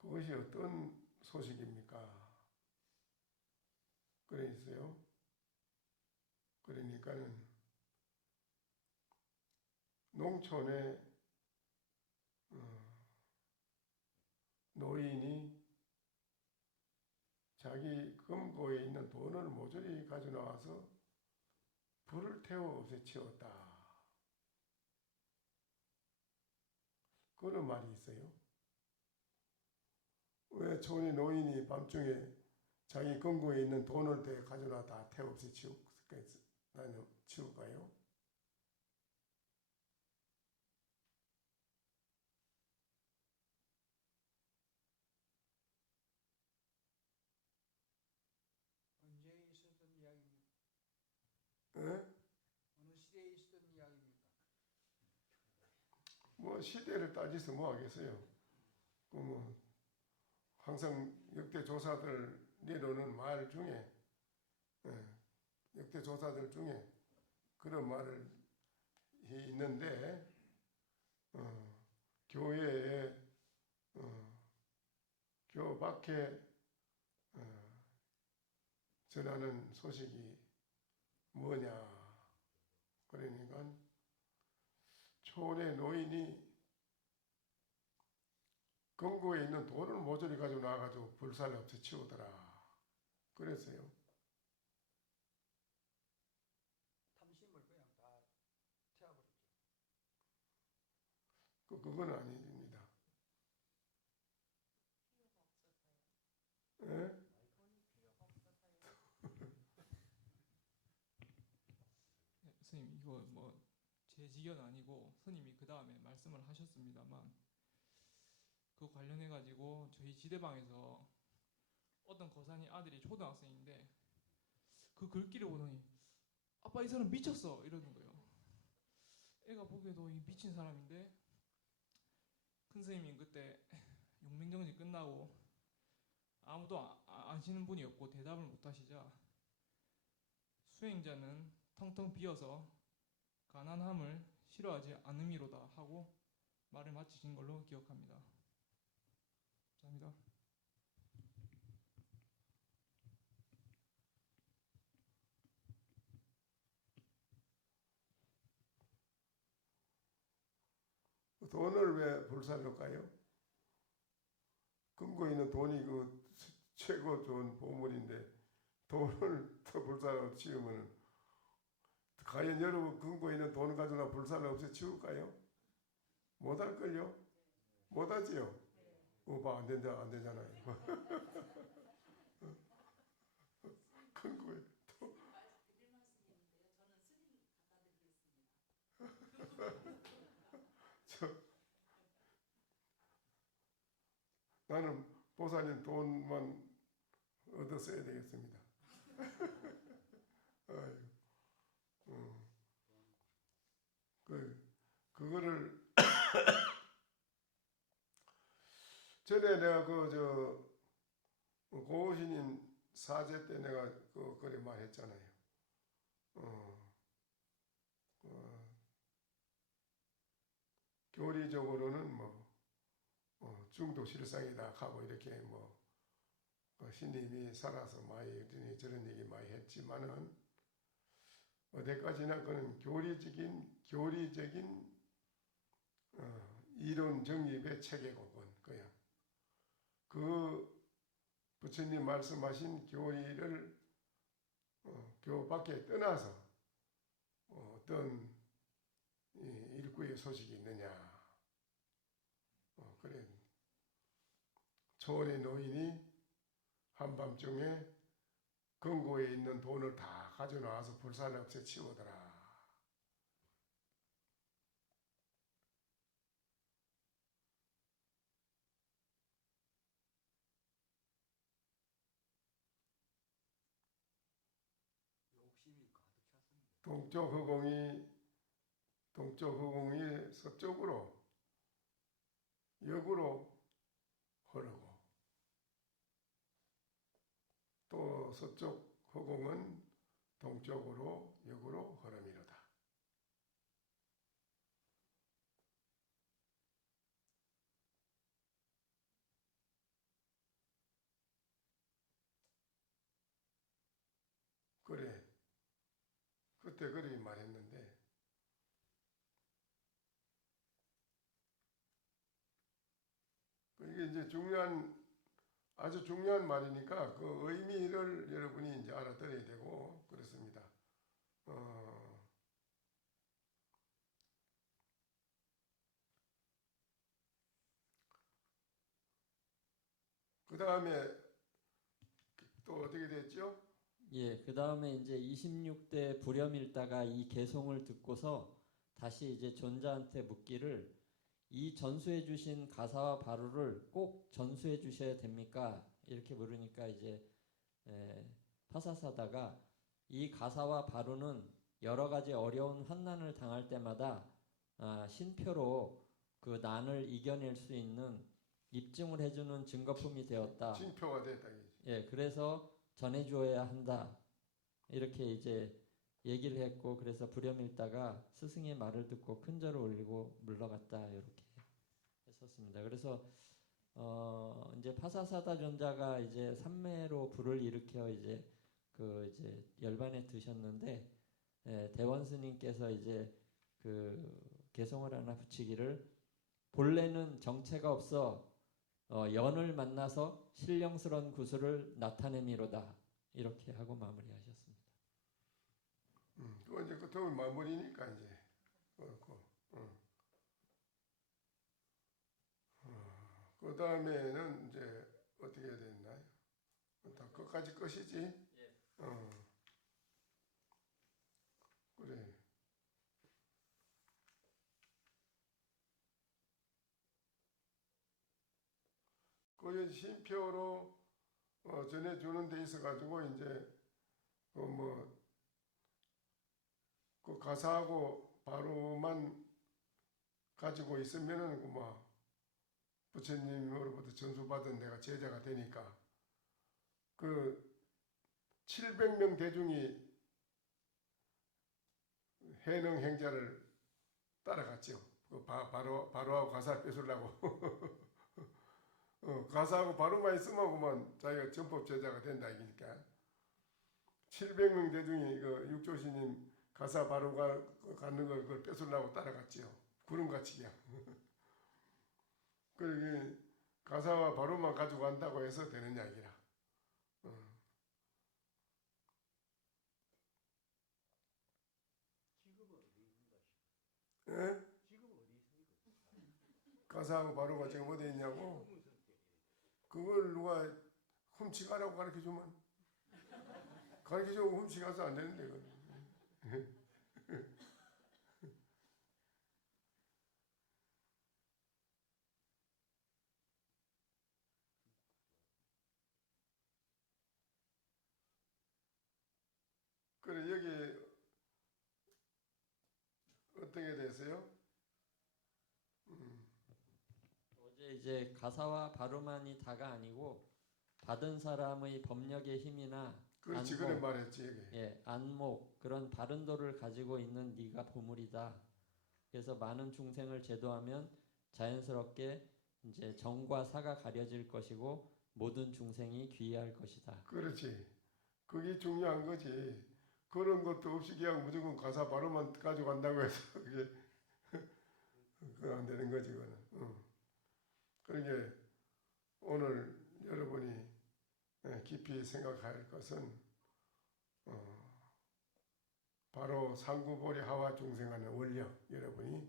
그것이 어떤 소식입니까? 그러니까요. 그러니까는 농촌에 노인이 자기 금고에 있는 돈을 모조리 가져나와서 불을 태워 없애치웠다. 그런 말이 있어요. 왜 촌의 노인이 밤중에 자기 금고에 있는 돈을 가져다 다 태워 없애치울까요? 언제 있었던 이야기입니까? 예? 어느 시대에 있었던 이야기입니까? 뭐 시대를 따지서 뭐 하겠어요. 뭐 항상 역대 조사들 내놓는 말 중에 역대 조사들 중에 그런 말을 있는데 교회에 교 밖에 전하는 소식이 뭐냐? 그러니까 촌의 노인이 금고에 있는 돈을 모조리 가지고 나와가지고 불살을 없애치우더라. 그랬어요. 탐심을 그냥 다 태워버렸죠. 그건 아닙니다. 예? 네, 스님 이거 뭐 제 지견 아니고 스님이 그 다음에 말씀을 하셨습니다만 그 관련해 가지고 저희 지대방에서 어떤 거산이 아들이 초등학생인데 그 글귀를 보더니 아빠 이 사람 미쳤어 이러는 거예요. 애가 보기에도 이 미친 사람인데 큰 스님이 그때 용맹정지 끝나고 아무도 아시는 분이 없고 대답을 못 하시자 수행자는 텅텅 비어서 가난함을 싫어하지 않음이로다 하고 말을 마치신 걸로 기억합니다. 감사합니다. 또 돈을 왜 불살를까요? 금고 있는 돈이 그 최고 좋은 보물인데 돈을 더 불살로 치우면 과연 여러분 금고 있는 돈 가지고 불살을 없애 치울까요? 못할걸요? 못하지요? 봐, 안 되잖아요. 금고에 나는 보살님 돈만 얻어 써야 되겠습니다. 아이고, 그거를 전에 내가 고우신님 사제 때 내가 그래 말했잖아요. 교리적으로는 중도 실상이다 하고 이렇게 신님이 살아서 많이 저런 얘기 많이 했지만은 어디까지나 그는 교리적인 이론 정립의 체계고 그야. 그 부처님 말씀하신 교리를 교밖에 떠나서 어떤 일구의 소식이 있느냐. 그래. 초원의 노인이 한밤중에 금고에 있는 돈을 다 가져나와서 불살을 없애 치우더라. 동쪽 허공이 서쪽으로 역으로 흐르고 또 서쪽 허공은 동쪽으로 역으로 흐름이로다. 그래. 그때 그렇게 말했는데 이게 이제 아주 중요한 말이니까 그 의미를 여러분이 이제 알아들어야 되고 그렇습니다. 그 다음에 또 어떻게 됐죠? 예, 그 다음에 이제 26대 불염일다가 이 개송을 듣고서 다시 이제 존자한테 묻기를 이 전수해 주신 가사와 바루를 꼭 전수해 주셔야 됩니까? 이렇게 물으니까 이제 파사사다가 이 가사와 바루는 여러 가지 어려운 환난을 당할 때마다 신표로 그 난을 이겨낼 수 있는 입증을 해주는 증거품이 되었다. 징표가 됐다. 예, 그래서 전해주어야 한다. 이렇게 이제 얘기를 했고 그래서 불염일다가 스승의 말을 듣고 큰절을 올리고 물러갔다 이렇게 했었습니다. 그래서 이제 파사사다 존자가 이제 삼매로 불을 일으켜 이제 열반에 드셨는데 대원 스님께서 이제 개송을 하나 붙이기를 본래는 정체가 없어 연을 만나서 신령스러운 구슬을 나타내미로다 이렇게 하고 마무리하셨습니다. 그건 이제 끝으로 마무리니까 이제 그렇고. 그 다음에는 이제 어떻게 해야 되나요? 다 끝까지 끝이지? 예. 그래. 그 신표로 전해주는 데 있어 가지고 이제 그 가사하고 바로만 가지고 있으면은 부처님으로부터 전수받은 내가 제자가 되니까 그 700명 대중이 해능 행자를 따라갔죠. 그 바로하고 가사 뺏으려고. 가사하고 바로만 있으면 그만 자기가 전법 제자가 된다 이기니까 700명 대중이 그 육조스님 가사 바로가 갖는 걸 그걸 뺏으려고 따라갔지요. 구름같이 그냥. 그러게 가사와 바로만 가지고 간다고 해서 되는 이야기라. 어. 예? 가사하고 바로가 지금 어디 있냐고? 그걸 누가 훔치가라고 가르쳐주면 가르쳐주고 훔치가서 안 되는데 그건. 그래 여기 어떻게 됐어요? 어제 이제 가사와 바로만이 다가 아니고 받은 사람의 법력의 힘이나 그렇지 그래 말했지 여기. 예, 안목 그런 바른도를 가지고 있는 네가 보물이다. 그래서 많은 중생을 제도하면 자연스럽게 이제 정과 사가 가려질 것이고 모든 중생이 귀의할 것이다. 그렇지. 그게 중요한 거지. 그런 것도 없이 그냥 무조건 가사 바로만 가지고 간다고 해서 그게 그건 안 되는 거지 그거는. 그러게 오늘 여러분이 깊이 생각할 것은 바로 상구보리 하와 중생하는 원력 여러분이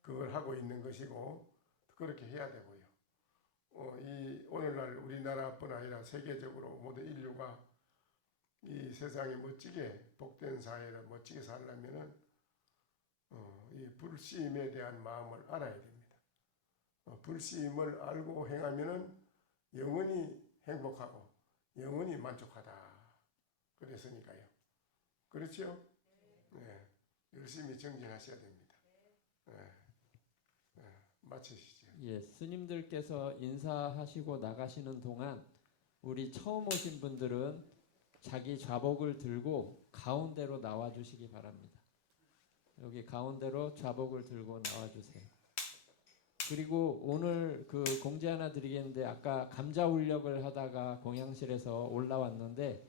그걸 하고 있는 것이고 그렇게 해야 되고요. 이 오늘날 우리나라뿐 아니라 세계적으로 모든 인류가 이 세상에 멋지게 복된 사회를 멋지게 살려면은 이 불시임에 대한 마음을 알아야 됩니다. 불시임을 알고 행하면은 영원히 행복하고 영원히 만족하다. 그랬으니까요. 그렇죠? 네. 열심히 정진하셔야 됩니다. 마치시죠. 예, 스님들께서 인사하시고 나가시는 동안 우리 처음 오신 분들은 자기 좌복을 들고 가운데로 나와 주시기 바랍니다. 여기 가운데로 좌복을 들고 나와 주세요. 그리고 오늘 그 공지 하나 드리겠는데 아까 감자 울력을 하다가 공양실에서 올라왔는데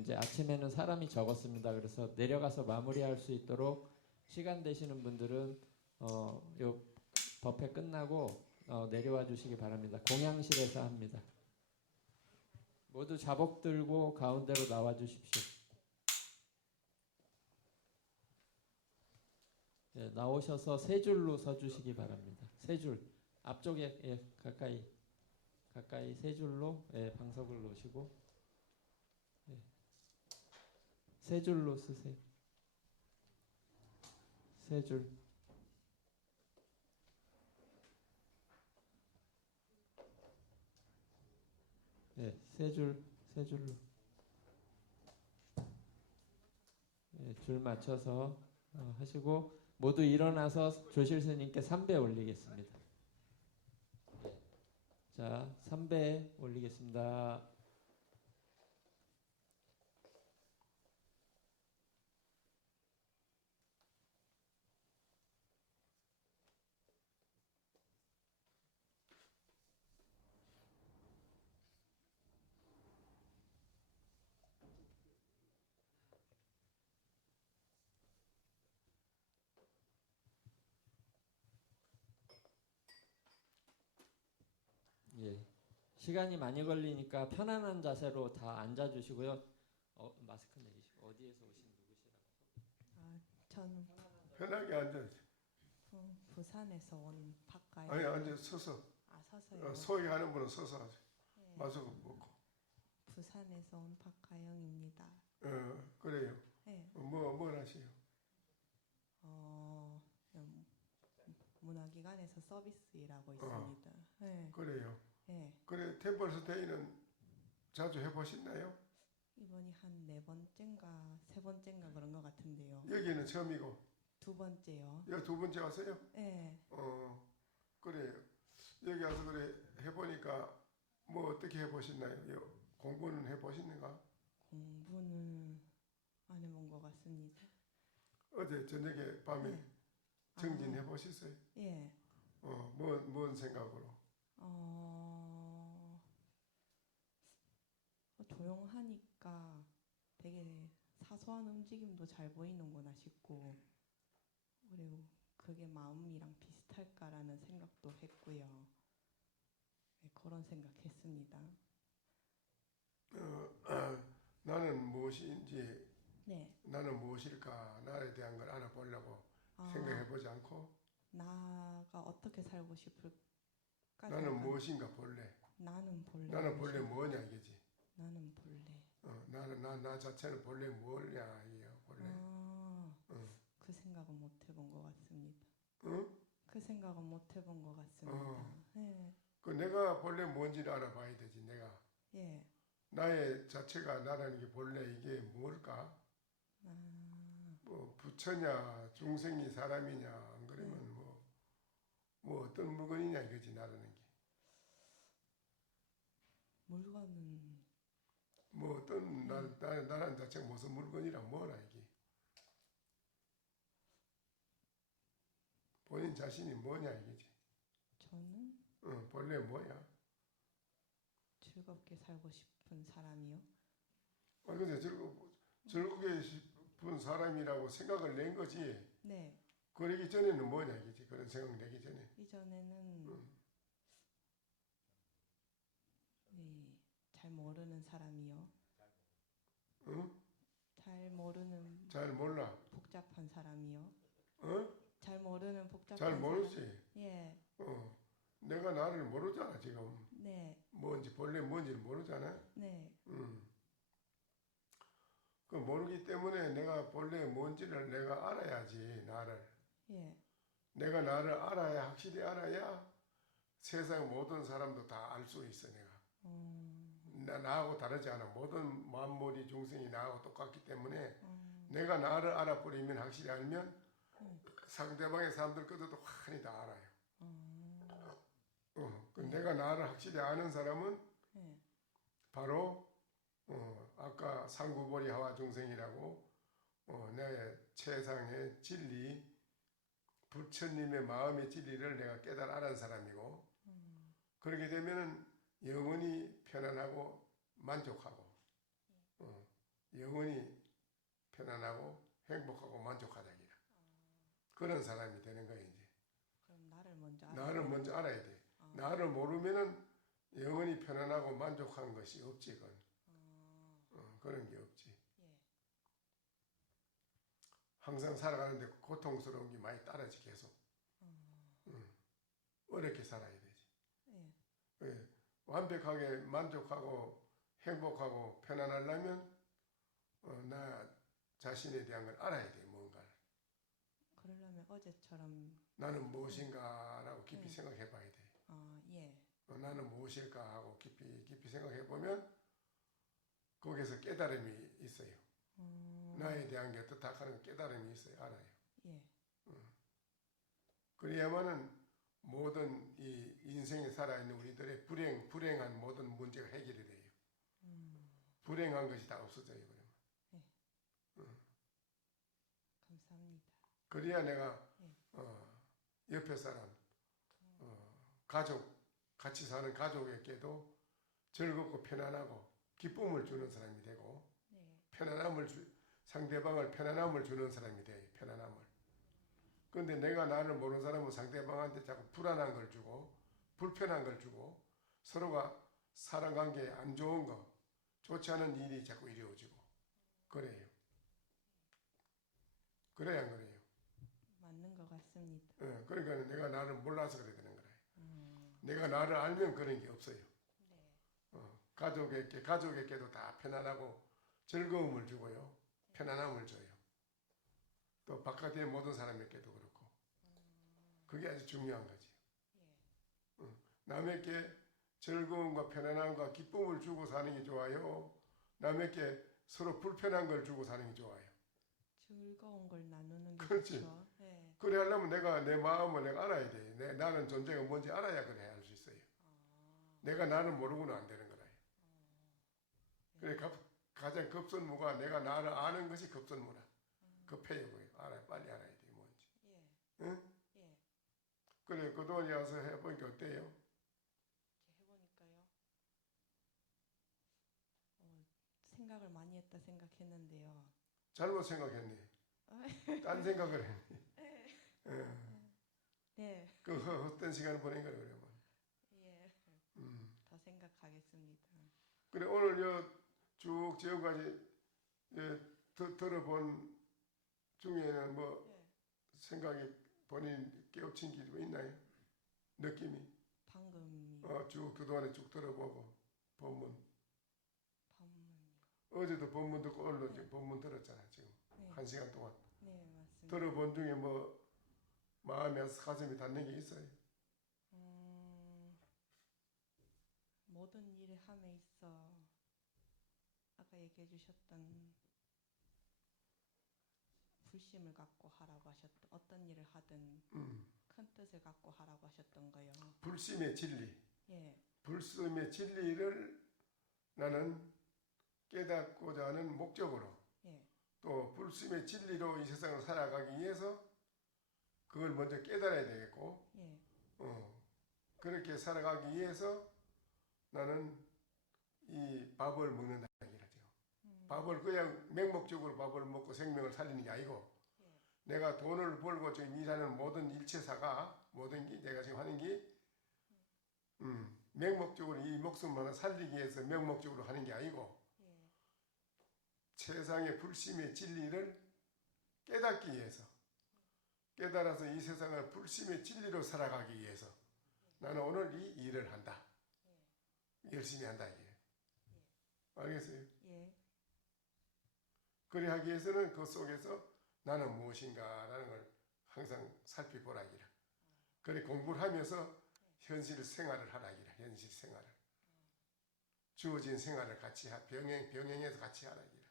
이제 아침에는 사람이 적었습니다. 그래서 내려가서 마무리할 수 있도록 시간 되시는 분들은 요 법회 끝나고 내려와 주시기 바랍니다. 공양실에서 합니다. 모두 자복 들고 가운데로 나와 주십시오. 네, 나오셔서 세 줄로 서 주시기 바랍니다. 세 줄. 앞쪽에 가까이 세 줄로 방석을 놓으시고 세 줄로 쓰세요. 세 줄. 세 줄로. 줄 맞춰서 하시고 모두 일어나서 조실 스님께 3배 올리겠습니다. 자, 3배 올리겠습니다. 예. 시간이 많이 걸리니까 편안한 자세로 다 앉아 주시고요. 마스크 내리시고 어디에서 오신 누구시라고? 전 편하게 앉아. 부산에서 온 박가영. 아니 앉아 서서. 서서요. 소개하는 분은 서서 하세요. 네. 마스크 벗고. 부산에서 온 박가영입니다. 그래요. 네. 뭘 하세요? 문화기관에서 서비스 일하고 있습니다. 네. 그래요. 네. 그래 템플스테이는 자주 해보셨나요? 이번이 한 4번째인가 3번째인가 그런 것 같은데요. 여기는 처음이고 2번째요. 여기 2번째 왔어요? 네. 그래요. 여기 와서 그래 해보니까 뭐 어떻게 해보셨나요? 공부는 해보셨는가? 공부는 안 해본 것 같습니다. 어제 저녁에 밤에 네. 정진해 보셨어요? 예. 뭔 생각으로? 조용하니까 되게 사소한 움직임도 잘 보이는구나 싶고, 그리고 그게 마음이랑 비슷할까라는 생각도 했고요. 네, 그런 생각했습니다. 나는 무엇인지 네. 나는 무엇일까 나에 대한 걸 알아보려고 아, 생각해보지 않고 나가 어떻게 살고 싶을까? 나는 생각- 무엇인가 본래. 나는 본래 나는 본래 무엇인가? 뭐냐 이게지. 나는 본래. 나는 나 자체는 본래 뭐냐 이게요. 본래. 어. 그 생각은 못 해본 것 같습니다. 응? 그 생각은 못 해본 것 같습니다. 네. 그 내가 본래 뭔지를 알아봐야 되지. 내가 예. 나의 자체가 나라는 게 본래 이게 뭘까? 뭐 부처냐, 중생이 사람이냐, 안 그러면 뭐 어떤 물건이냐 이거지 나라는 게. 물건은 뭐 어떤 나라는 자체가 무슨 물건이라 뭐라 이게. 본인 자신이 뭐냐 이거지. 저는 본래 뭐야? 즐겁게 살고 싶은 사람이요. 근데 즐겁게 싶은 사람이라고 생각을 낸 거지. 네. 그러기 전에는 뭐냐 이거지. 그런 생각 내기 전에. 이전에는 네, 잘 모르는 사람이요. 응? 잘 모르는 잘 몰라. 복잡한 사람이요. 어? 잘 모르는 복잡한 잘 사람. 모르지. 예. 내가 나를 모르잖아 지금. 네. 뭔지 본래 뭔지를 모르잖아. 네. 그 모르기 때문에 내가 본래 뭔지를 내가 알아야지 나를. 예. 내가 나를 알아야 확실히 알아야 세상 모든 사람도 다 알 수 있어 내가. 나하고 다르지 않아. 모든 만물이 중생이 나하고 똑같기 때문에 내가 나를 알아버리면 확실히 알면 상대방의 사람들 것도 환히 다 알아요. 내가 나를 확실히 아는 사람은 예. 바로 아까 상구보리 하와 중생이라고 내 최상의 진리 부처님의 마음의 진리를 내가 깨달아 아는 사람이고 그렇게 되면 영원히 편안하고 만족하고 영원히 편안하고 행복하고 만족하다 그런 사람이 되는 거예요 이제. 그럼 나를 먼저 나를 먼저 알아야 돼. 나를 모르면은 영원히 편안하고 만족한 것이 없지 그건. 그런 게 없지. 예. 항상 살아가는데 고통스러운 게 많이 따라지 계속. 어렵게 살아야 되지. 예. 예. 완벽하게 만족하고 행복하고 편안하려면 나 자신에 대한 걸 알아야 돼 뭔가를. 그러려면 어제처럼 나는 무엇인가라고 깊이 생각해 봐야 돼. 예. 나는 무엇일까 하고 깊이 생각해 보면 거기서 깨달음이 있어요. 나에 대한 게 어떻다 하는 깨달음이 있어요. 알아요. 예. 그래야만은 모든 이 인생에 살아있는 우리들의 불행한 모든 문제가 해결이 돼요. 불행한 것이 다 없어져요. 그러면. 감사합니다. 그래야 내가 옆에 사람, 가족, 같이 사는 가족에게도 즐겁고 편안하고 기쁨을 주는 사람이 되고 네. 상대방을 편안함을 주는 사람이 돼요. 편안함을. 그런데 내가 나를 모르는 사람은 상대방한테 자꾸 불안한 걸 주고 불편한 걸 주고 서로가 사람관계에 안 좋은 거 좋지 않은 일이 자꾸 이루어지고 그래요. 그래야 안 그래요. 맞는 것 같습니다. 그러니까 내가 나를 몰라서 그래 되는 거예요. 내가 나를 알면 그런 게 없어요. 네. 가족에게도 다 편안하고 즐거움을 주고요. 편안함을 줘요. 또 바깥의 모든 사람에게도 그렇고. 그게 아주 중요한 거지. 예. 남에게 즐거움과 편안함과 기쁨을 주고 사는 게 좋아요. 남에게 서로 불편한 걸 주고 사는 게 좋아요. 즐거운 걸 나누는 게 그렇지. 좋죠. 네. 그래 하려면 내가 내 마음을 내가 알아야 돼. 나는 존재가 뭔지 알아야 그래 할 수 있어요. 내가 나를 모르고는 안 되는 거라. 그래 가장 급선무가 내가 나를 아는 것이 급선무라. 급해요. 빨리 알아야 돼 뭔지. 예. 응? 예. 그래 그동안에 와서 해보니까 어때요? 이렇게 해보니까요. 생각을 많이 했다 생각했는데요. 잘못 생각했네. 딴 생각을 했네. 네. 그 어떤 시간을 보낸 거야 그러면. 예. 음. 그래 오늘 쭉 지금까지 들어본 중에는 뭐 예. 생각이 본인 깨우친 게 뭐 있나요? 느낌이 방금이 쭉 그동안에 쭉 들어보고 본문 방문이요. 어제도 본문 듣고 오늘도 네. 지금 본문 들었잖아 지금 네. 1시간 동안 네, 맞습니다. 들어본 중에 뭐 마음에 가슴이 닿는 게 있어요? 모든 일을 함에 있어 아까 얘기해 주셨던 불심을 갖고 하라고 하셨던 어떤 일을 하든 큰 뜻을 갖고 하라고 하셨던 거요. 불심의 진리 예, 불심의 진리를 나는 깨닫고자 하는 목적으로 예, 또 불심의 진리로 이 세상을 살아가기 위해서 그걸 먼저 깨달아야 되겠고 예, 그렇게 살아가기 위해서 나는 이 밥을 먹는다 이거죠. 밥을 그냥 맹목적으로 밥을 먹고 생명을 살리는 게 아니고 예, 내가 돈을 벌고 지금 일하는 모든 일체사가 모든 게 내가 지금 하는 게 맹목적으로 이 목숨 하나 살리기 위해서 맹목적으로 하는 게 아니고 예, 세상의 불심의 진리를 깨닫기 위해서 깨달아서 이 세상을 불심의 진리로 살아가기 위해서 나는 오늘 이 일을 한다. 열심히 한다 이게. 알겠어요? 예, 그래 하기 위해서는 그 속에서 나는 무엇인가라는 걸 항상 살펴보라기라. 그래 공부를 하면서 현실 생활을 하라기라. 현실 생활을. 주어진 생활을 같이 병행해서 같이 하라기라.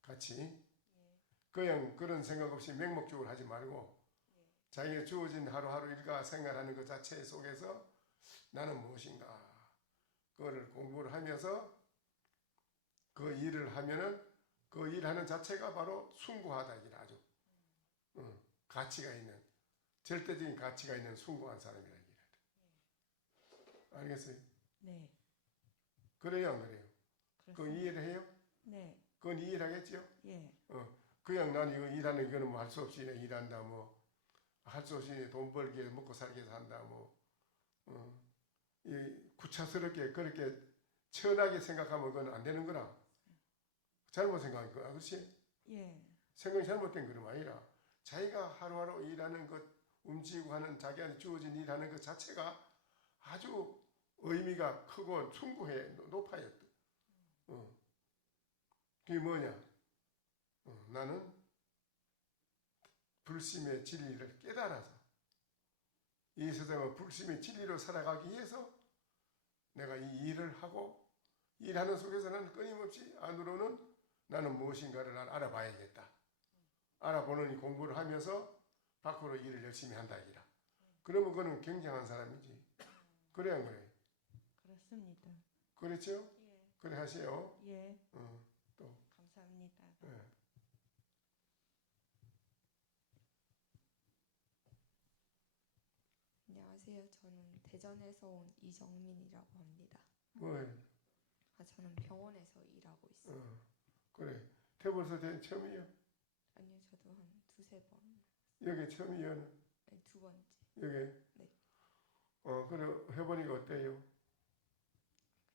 같이. 그냥 그런 생각 없이 맹목적으로 하지 말고 자기가 주어진 하루하루 일과 생활하는 것 자체 속에서 나는 무엇인가 그거를 공부를 하면서 그 일을 하면은 그 일하는 자체가 바로 숭고하다 이게 아주 가치가 있는 절대적인 가치가 있는 숭고한 사람이라 이게 알겠어요? 네, 그래요 안 그래요? 그 그렇습니다. 이해를 해요? 네, 그건 이해를 하겠죠? 예, 그냥 난 이거 일하는 거는 뭐 할 수 없이 일한다 뭐 할 수 없이 돈 벌기 위해 먹고 살기 위해서 한다 뭐 이 구차스럽게 그렇게 천하게 생각하면 그건 안 되는 거라 잘못 생각한 거야 그렇지? 예, 생각이 잘못된 그런 아니라 자기가 하루하루 일하는 것 움직이고 하는 자기한테 주어진 일하는 것 자체가 아주 의미가 크고 숭고해 높아요 그게 뭐냐 나는 불심의 진리를 깨달아서 이 세상을 불심의 진리로 살아가기 위해서 내가 이 일을 하고 일하는 속에서는 끊임없이 안으로는 나는 무엇인가를 알아봐야겠다. 알아보는 이 공부를 하면서 밖으로 일을 열심히 한다 이라. 그러면 그는 굉장한 사람이지. 그래 안 그래? 그렇습니다. 그렇죠? 예, 그래 하세요. 예, 또 감사합니다. 예. 안녕하세요. 저는 대전에서 온 이정민이라고 합니다. 뭐해? 저는 병원에서 일하고 있어요. 그래. 태블릿 된 처음이요? 아니요, 저도 한 두세 번. 여기 처음이요? 네, 두 번째. 여기? 네. 그래 해보니까 어때요?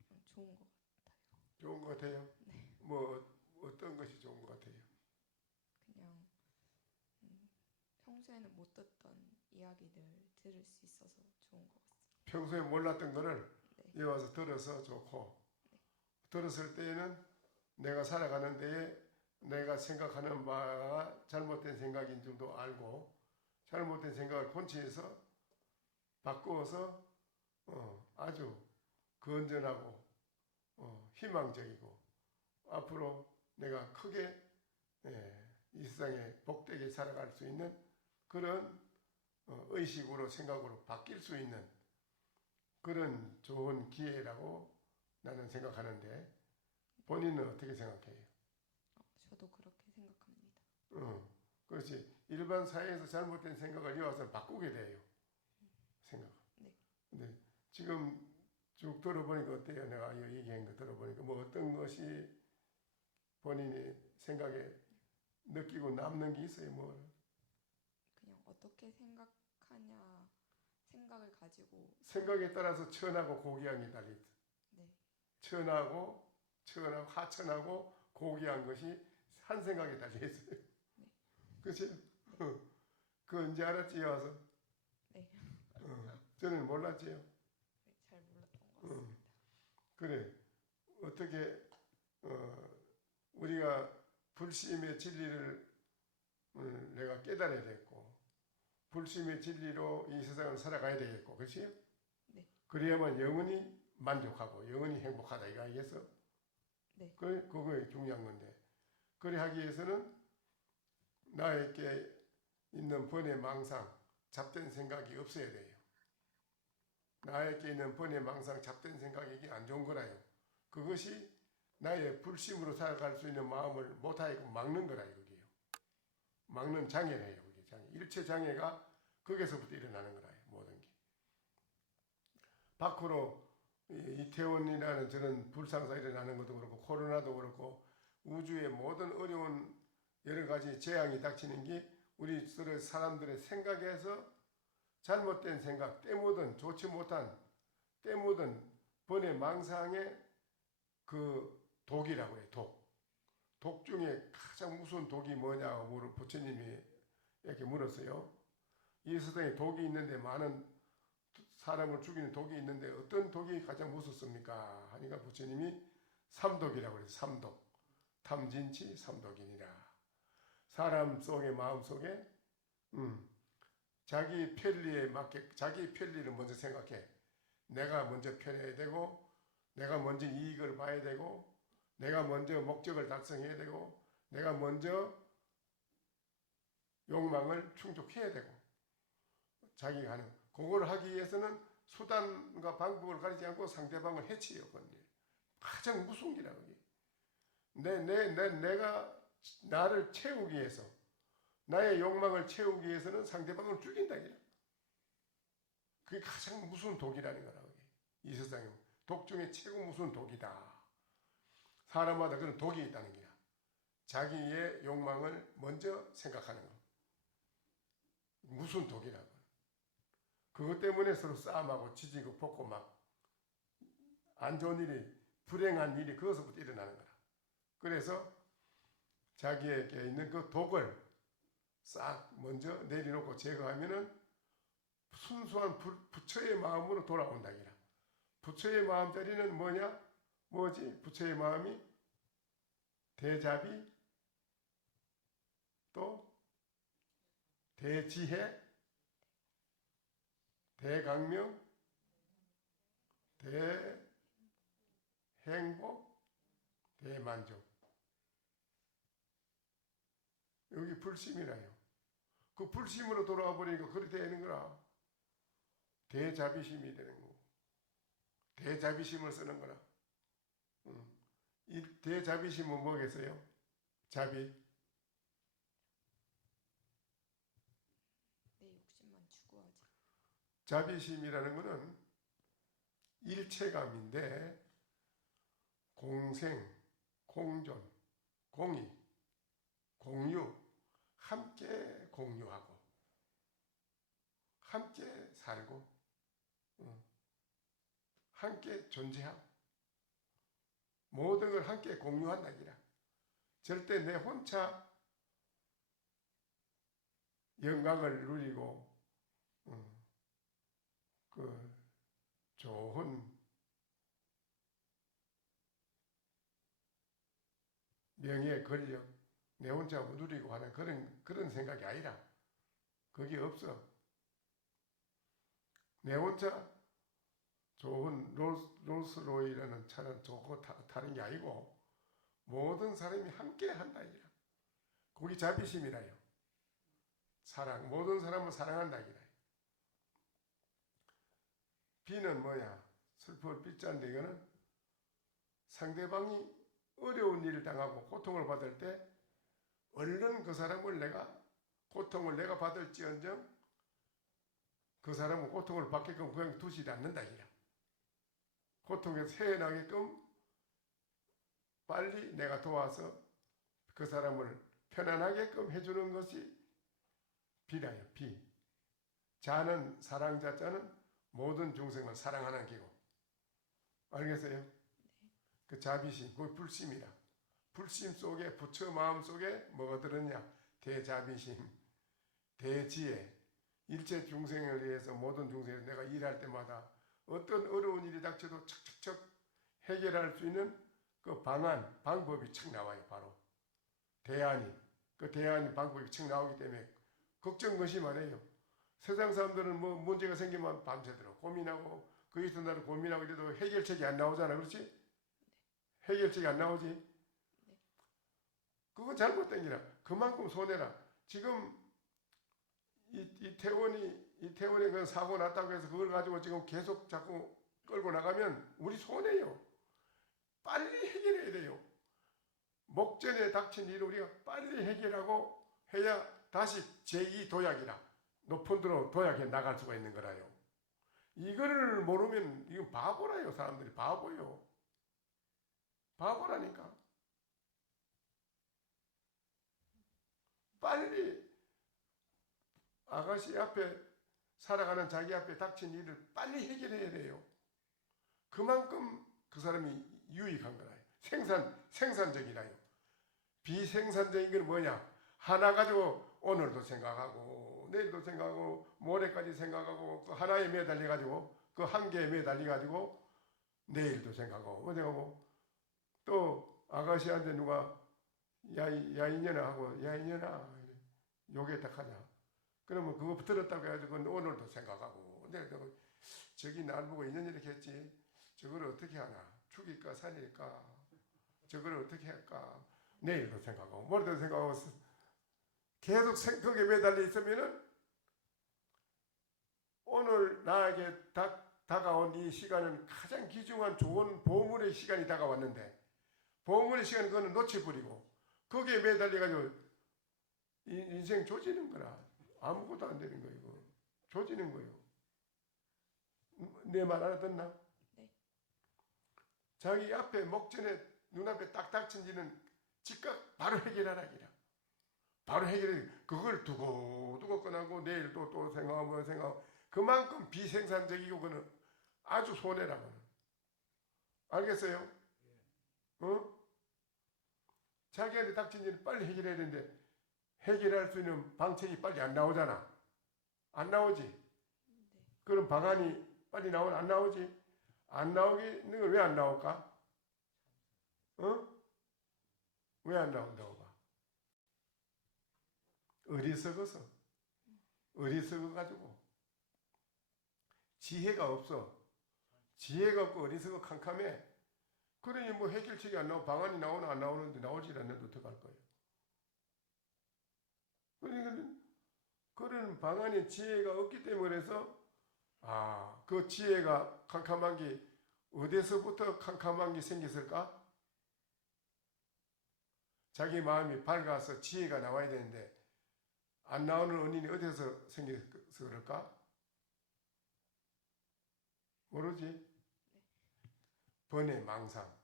그냥 좋은 것 같아요. 좋은 것 같아요? 네. 뭐 어떤 것이 좋은 것 같아요? 그냥 평소에는 못 듣던 이야기들 들을 수 있어서 좋은 것 같습니다. 평소에 몰랐던 거를 네. 여기 와서 들어서 좋고 들었을 때에는 내가 살아가는 데에 내가 생각하는 바가 잘못된 생각인 줄도 알고 잘못된 생각을 본체에서 바꾸어서 아주 건전하고 희망적이고 앞으로 내가 크게 이 세상에 복되게 살아갈 수 있는 그런 의식으로 생각으로 바뀔 수 있는 그런 좋은 기회라고 나는 생각하는데 본인은 어떻게 생각해요? 저도 그렇게 생각합니다. 그렇지. 일반 사회에서 잘못된 생각을 이어서 바꾸게 돼요. 생각. 네. 근데 지금 쭉 들어보니까 어때요? 내가 얘기한 거 들어보니까 뭐 어떤 것이 본인이 생각에 느끼고 남는 게 있어요? 뭐 그냥 어떻게 생각하냐 생각을 가지고 생각에 따라서 천하고 고귀한 게 달리 있어. 네. 천하고 하천하고 고귀한 것이 한 생각에 달려 있어요. 그치? 그거 언제 알았지 와서? 네. 저는 몰랐지요. 네, 잘 몰랐던 것 같습니다. 그래 어떻게 우리가 불심의 진리를 내가 깨달아야 되겠고 불심의 진리로 이 세상을 살아가야 되겠고 그렇지요? 네. 그래야만 영원히 만족하고 영원히 행복하다 이거 알겠어? 네. 그거에 중요한 건데 그래 하기 위해서는 나에게 있는 번뇌 망상 잡된 생각이 없어야 돼요. 나에게 있는 번뇌 망상 잡된 생각이 이게 안 좋은 거라요. 그것이 나의 불심으로 살아갈 수 있는 마음을 못하게끔 막는 거라 이거예요. 막는 장애래요. 그게 장애. 일체 장애가 거기서부터 일어나는 거라요. 모든 게. 밖으로 이태원이라는 저런 불상사 일어나는 것도 그렇고 코로나도 그렇고 우주의 모든 어려운 여러 가지 재앙이 닥치는 게 우리 서로 사람들의 생각에서 잘못된 생각 때묻은 좋지 못한 때묻은 번뇌 망상의 그 독이라고 해요. 독 중에 가장 무서운 독이 뭐냐고 부처님이 이렇게 물었어요. 이 세상에 독이 있는데 많은 사람을 죽이는 독이 있는데 어떤 독이 가장 무섭습니까? 하니까 부처님이 삼독이라고 그래서 삼독 탐진치 삼독이니라. 사람 속의 마음 속에 자기 편리에 맞게 자기 편리를 먼저 생각해. 내가 먼저 편해야 되고 내가 먼저 이익을 봐야 되고 내가 먼저 목적을 달성해야 되고 내가 먼저 욕망을 충족해야 되고 자기가 하는 그걸 하기 위해서는 수단과 방법을 가리지 않고 상대방을 해치려 하는 일. 가장 무서운 길이라고. 내가 나를 채우기 위해서 나의 욕망을 채우기 위해서는 상대방을 죽인다. 그게 가장 무서운 독이라는 거라고. 이 세상에 독 중에 최고 무서운 독이다. 사람마다 그런 독이 있다는 거야. 자기의 욕망을 먼저 생각하는 거. 무슨 독이라고. 그것 때문에 서로 싸움하고 지지고 볶고 막 안 좋은 일이 불행한 일이 그것부터 일어나는 거라. 그래서 자기에게 있는 그 독을 싹 먼저 내려놓고 제거하면은 순수한 부처의 마음으로 돌아온다. 부처의 마음자리는 뭐지? 부처의 마음이 대자비 또 대지혜 대강명 대행복 대만족. 여기 불심이라요. 그 불심으로 돌아와 버리니까 그렇게 되는 거라. 대자비심이 되는 거고 대자비심을 쓰는 거라. 이 대자비심은 뭐겠어요? 자비. 내 욕심만 추구하지. 자비심이라는 것은 일체감인데 공생, 공존, 공의, 공유, 함께 공유하고 함께 살고 함께 존재하고 모든 걸 함께 공유한다. 절대 내 혼자 영광을 누리고 그 좋은 명예, 권력 내 혼자 누리고 하는 그런 생각이 아니라 그게 없어. 내 혼자 좋은 롤스로이라는 차는 좋고 타는 게 아니고 모든 사람이 함께 한다. 그게 자비심이라요. 사랑, 모든 사람을 사랑한다. 비는 뭐야? 슬플 빗자인데 이거는 상대방이 어려운 일을 당하고 고통을 받을 때 얼른 그 사람을 고통을 내가 받을지언정 그 사람은 고통을 받게끔 그냥 두지 않는다. 고통에서 헤어나게끔 빨리 내가 도와서 그 사람을 편안하게끔 해주는 것이 비라요. 비. 자는 사랑자자는 모든 중생을 사랑하는 기고. 알겠어요? 그 자비심, 그 불심이라. 불심 속에 부처 마음 속에 뭐가 들었냐? 대자비심, 대지혜. 일체 중생을 위해서 모든 중생을 내가 일할 때마다 어떤 어려운 일이 닥쳐도 척척척 해결할 수 있는 그 방안, 방법이 척 나와요. 바로 대안이. 그 대안 방법이 척 나오기 때문에 걱정 것이 많아요. 세상 사람들은 뭐 문제가 생기면 밤새도록 고민하고 그 이튿날 고민하고 이래도 해결책이 안 나오잖아. 그렇지? 해결책이 안 나오지? 그건 잘못된 기라. 그만큼 손해라. 지금 이태원에 그 사고 났다고 해서 그걸 가지고 지금 계속 자꾸 끌고 나가면 우리 손해요. 빨리 해결해야 돼요. 목전에 닥친 일을 우리가 빨리 해결하고 해야 다시 제2 도약이라 높은 데로 도약해 나갈 수가 있는 거라요. 이거를 모르면 이건 바보라요. 사람들이 바보요. 바보라니까. 빨리 아가씨 앞에 살아가는 자기 앞에 닥친 일을 빨리 해결해야 돼요. 그만큼 그 사람이 유익한 거라요. 생산적이라요. 비생산적인 건 뭐냐? 하나 가지고 오늘도 생각하고 내일도 생각하고 모레까지 생각하고 그 하나에 매달려 가지고 그 한 개에 매달려 가지고 내일도 생각하고 어제하고 또 아가씨한테 누가 야 이년아 하고 야 이년아 요게 딱 하자. 그러면 그거 들었다고 해가지고 오늘도 생각하고 내가 저기 날 보고 이년 이렇게 했지. 저걸 어떻게 하나? 죽일까 살릴까? 저걸 어떻게 할까? 내일도 생각하고 모레도 생각하고 계속 거기에 매달려 있으면은 오늘 나에게 다가온 이 시간은 가장 귀중한 좋은 보물의 시간이 다가왔는데 보물의 시간 그거는 놓쳐버리고 거기에 매달려가지고 인생 조지는 거라. 아무것도 안 되는 거예요. 이거. 조지는 거예요. 내 말 알아듣나? 네. 자기 앞에 목전에 눈앞에 딱 닥친 일은 즉각 바로 해결하라기라. 바로 해결해. 그걸 두고 꺼나고 내일 또 생각하고 그만큼 비생산적이고 그는 아주 손해라고는. 알겠어요? 어? 자기한테 닥친 일을 빨리 해결해야 되는데 해결할 수 있는 방책이 빨리 안 나오잖아. 안 나오지? 그럼 방안이 빨리 나오나? 안 나오지? 안 나오는 건 왜 안 나올까? 어? 왜 안 나온다고 봐? 어리석어가지고 지혜가 없어. 지혜가 없고 어리석어 캄캄해. 그러니 뭐 해결책이 안 나오고 방안이 나오나 안 나오는데 나오지 않는데 어떡할 거예요? 그러니까 그런 방안에 지혜가 없기 때문에 그래서 그 지혜가 캄캄한 게 어디서부터 캄캄한 게 생겼을까? 자기 마음이 밝아서 지혜가 나와야 되는데 안 나오는 원인이 어디서 생겨서 그럴까? 모르지? 번뇌 망상.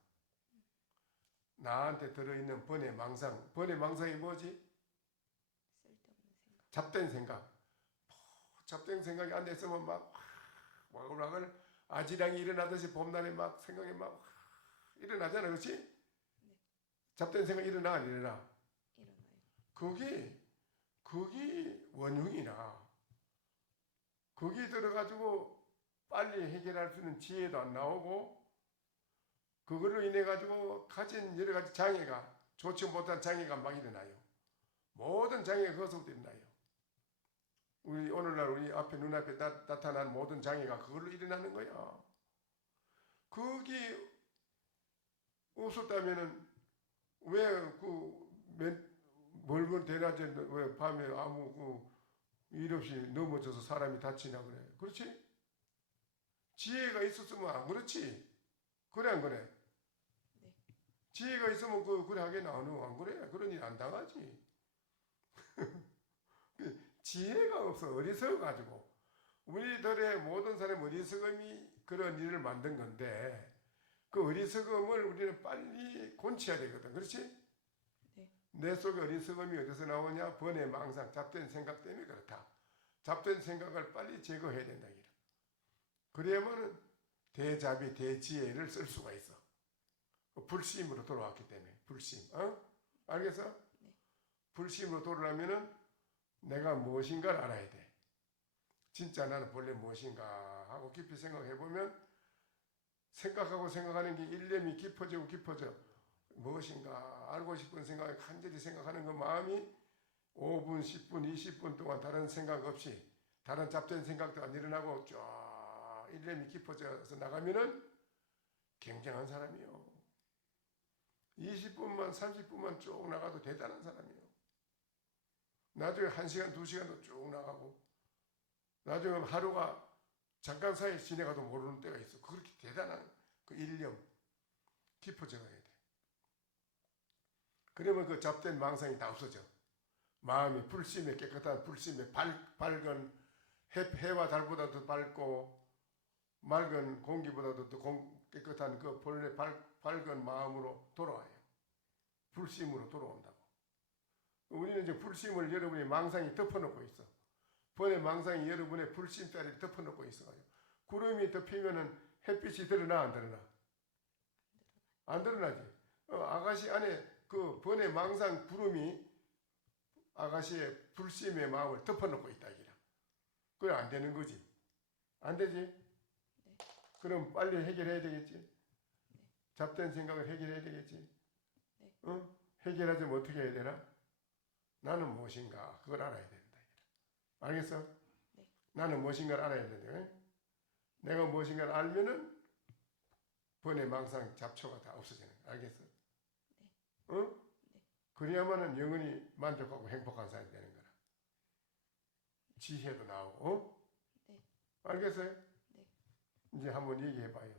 나한테 들어있는 번뇌 망상. 번뇌 망상이 뭐지? 쓸데없는 생각. 잡된 생각. 잡된 생각이 안 됐으면 막 와글와글 아지랑이 일어나듯이 봄날에 막 생각이 막 일어나잖아. 그렇지? 네. 잡된 생각 일어나 안 일어나? 일어나요. 그게 원흉이나 거기 들어가지고 빨리 해결할 수 있는 지혜도 안 나오고 그걸로 인해 가지고 가진 여러 가지 장애가 좋지 못한 장애가 막 일어나요. 모든 장애가 그것부터 일어나요. 우리 오늘날 우리 앞에 눈앞에 나타난 모든 장애가 그걸로 일어나는 거야. 그게 없었다면은 왜 멀건 대낮에 왜 밤에 아무 일 없이 넘어져서 사람이 다치나 그래. 그렇지? 지혜가 있었으면 안 그렇지? 그래 안 그래? 네. 지혜가 있으면 그래 하겠나 안 그래? 그런 일 안 당하지. 지혜가 없어. 어리석어가지고 우리들의 모든 사람의 어리석음이 그런 일을 만든 건데 그 어리석음을 우리는 빨리 곤치해야 되거든. 그렇지? 네. 내 속에 어리석음이 어디서 나오냐? 번뇌 망상, 잡된 생각 때문에 그렇다. 잡된 생각을 빨리 제거해야 된다. 그래야만 대자비, 대지혜를 쓸 수가 있어. 불심으로 돌아왔기 때문에 불심. 알겠어? 네. 불심으로 돌아오면은 내가 무엇인가를 알아야 돼. 진짜 나는 본래 무엇인가 하고 깊이 생각해 보면 생각하고 생각하는 게 일념이 깊어지고 깊어져. 무엇인가 알고 싶은 생각에 간절히 생각하는 그 마음이 5분, 10분, 20분 동안 다른 생각 없이 다른 잡된 생각도 안 일어나고 쫙 일념이 깊어져서 나가면은 굉장한 사람이요. 20분만 30분만 쭉 나가도 대단한 사람이요. 나중에 1시간 2시간도 쭉 나가고 나중에 하루가 잠깐 사이에 지나가도 모르는 때가 있어. 그렇게 대단한 그 일념 깊어져야 돼. 그러면 그 잡된 망상이 다 없어져. 마음이 불심에 깨끗한 불심에 밝은 해와 달보다 더 밝고 맑은 공기보다도 더 깨끗한 그 본래 밝은 마음으로 돌아와요. 불심으로 돌아온다고. 우리는 이제 불심을 여러분이 망상이 덮어놓고 있어. 번의 망상이 여러분의 불심자리를 덮어놓고 있어가지고 구름이 덮이면은 햇빛이 드러나 안 드러나? 안 드러나지. 아가씨 안에 그 번의 망상 구름이 아가씨의 불심의 마음을 덮어놓고 있다 이기라. 그래 안 되는 거지. 안 되지? 네. 그럼 빨리 해결해야 되겠지. 네. 잡된 생각을 해결해야 되겠지. 네. 해결하자면 어떻게 해야 되나? 나는 무엇인가 그걸 알아야 된다. 알겠어? 네. 나는 무엇인가를 알아야 된다. 내가 무엇인가를 알면은 번의 망상 잡초가 다 없어지는 거야. 알겠어? 네. 응? 네. 그래야만은 영원히 만족하고 행복한 사람이 되는 거라. 지혜도 나오고. 네. 알겠어요? 네. 이제 한번 얘기해봐요.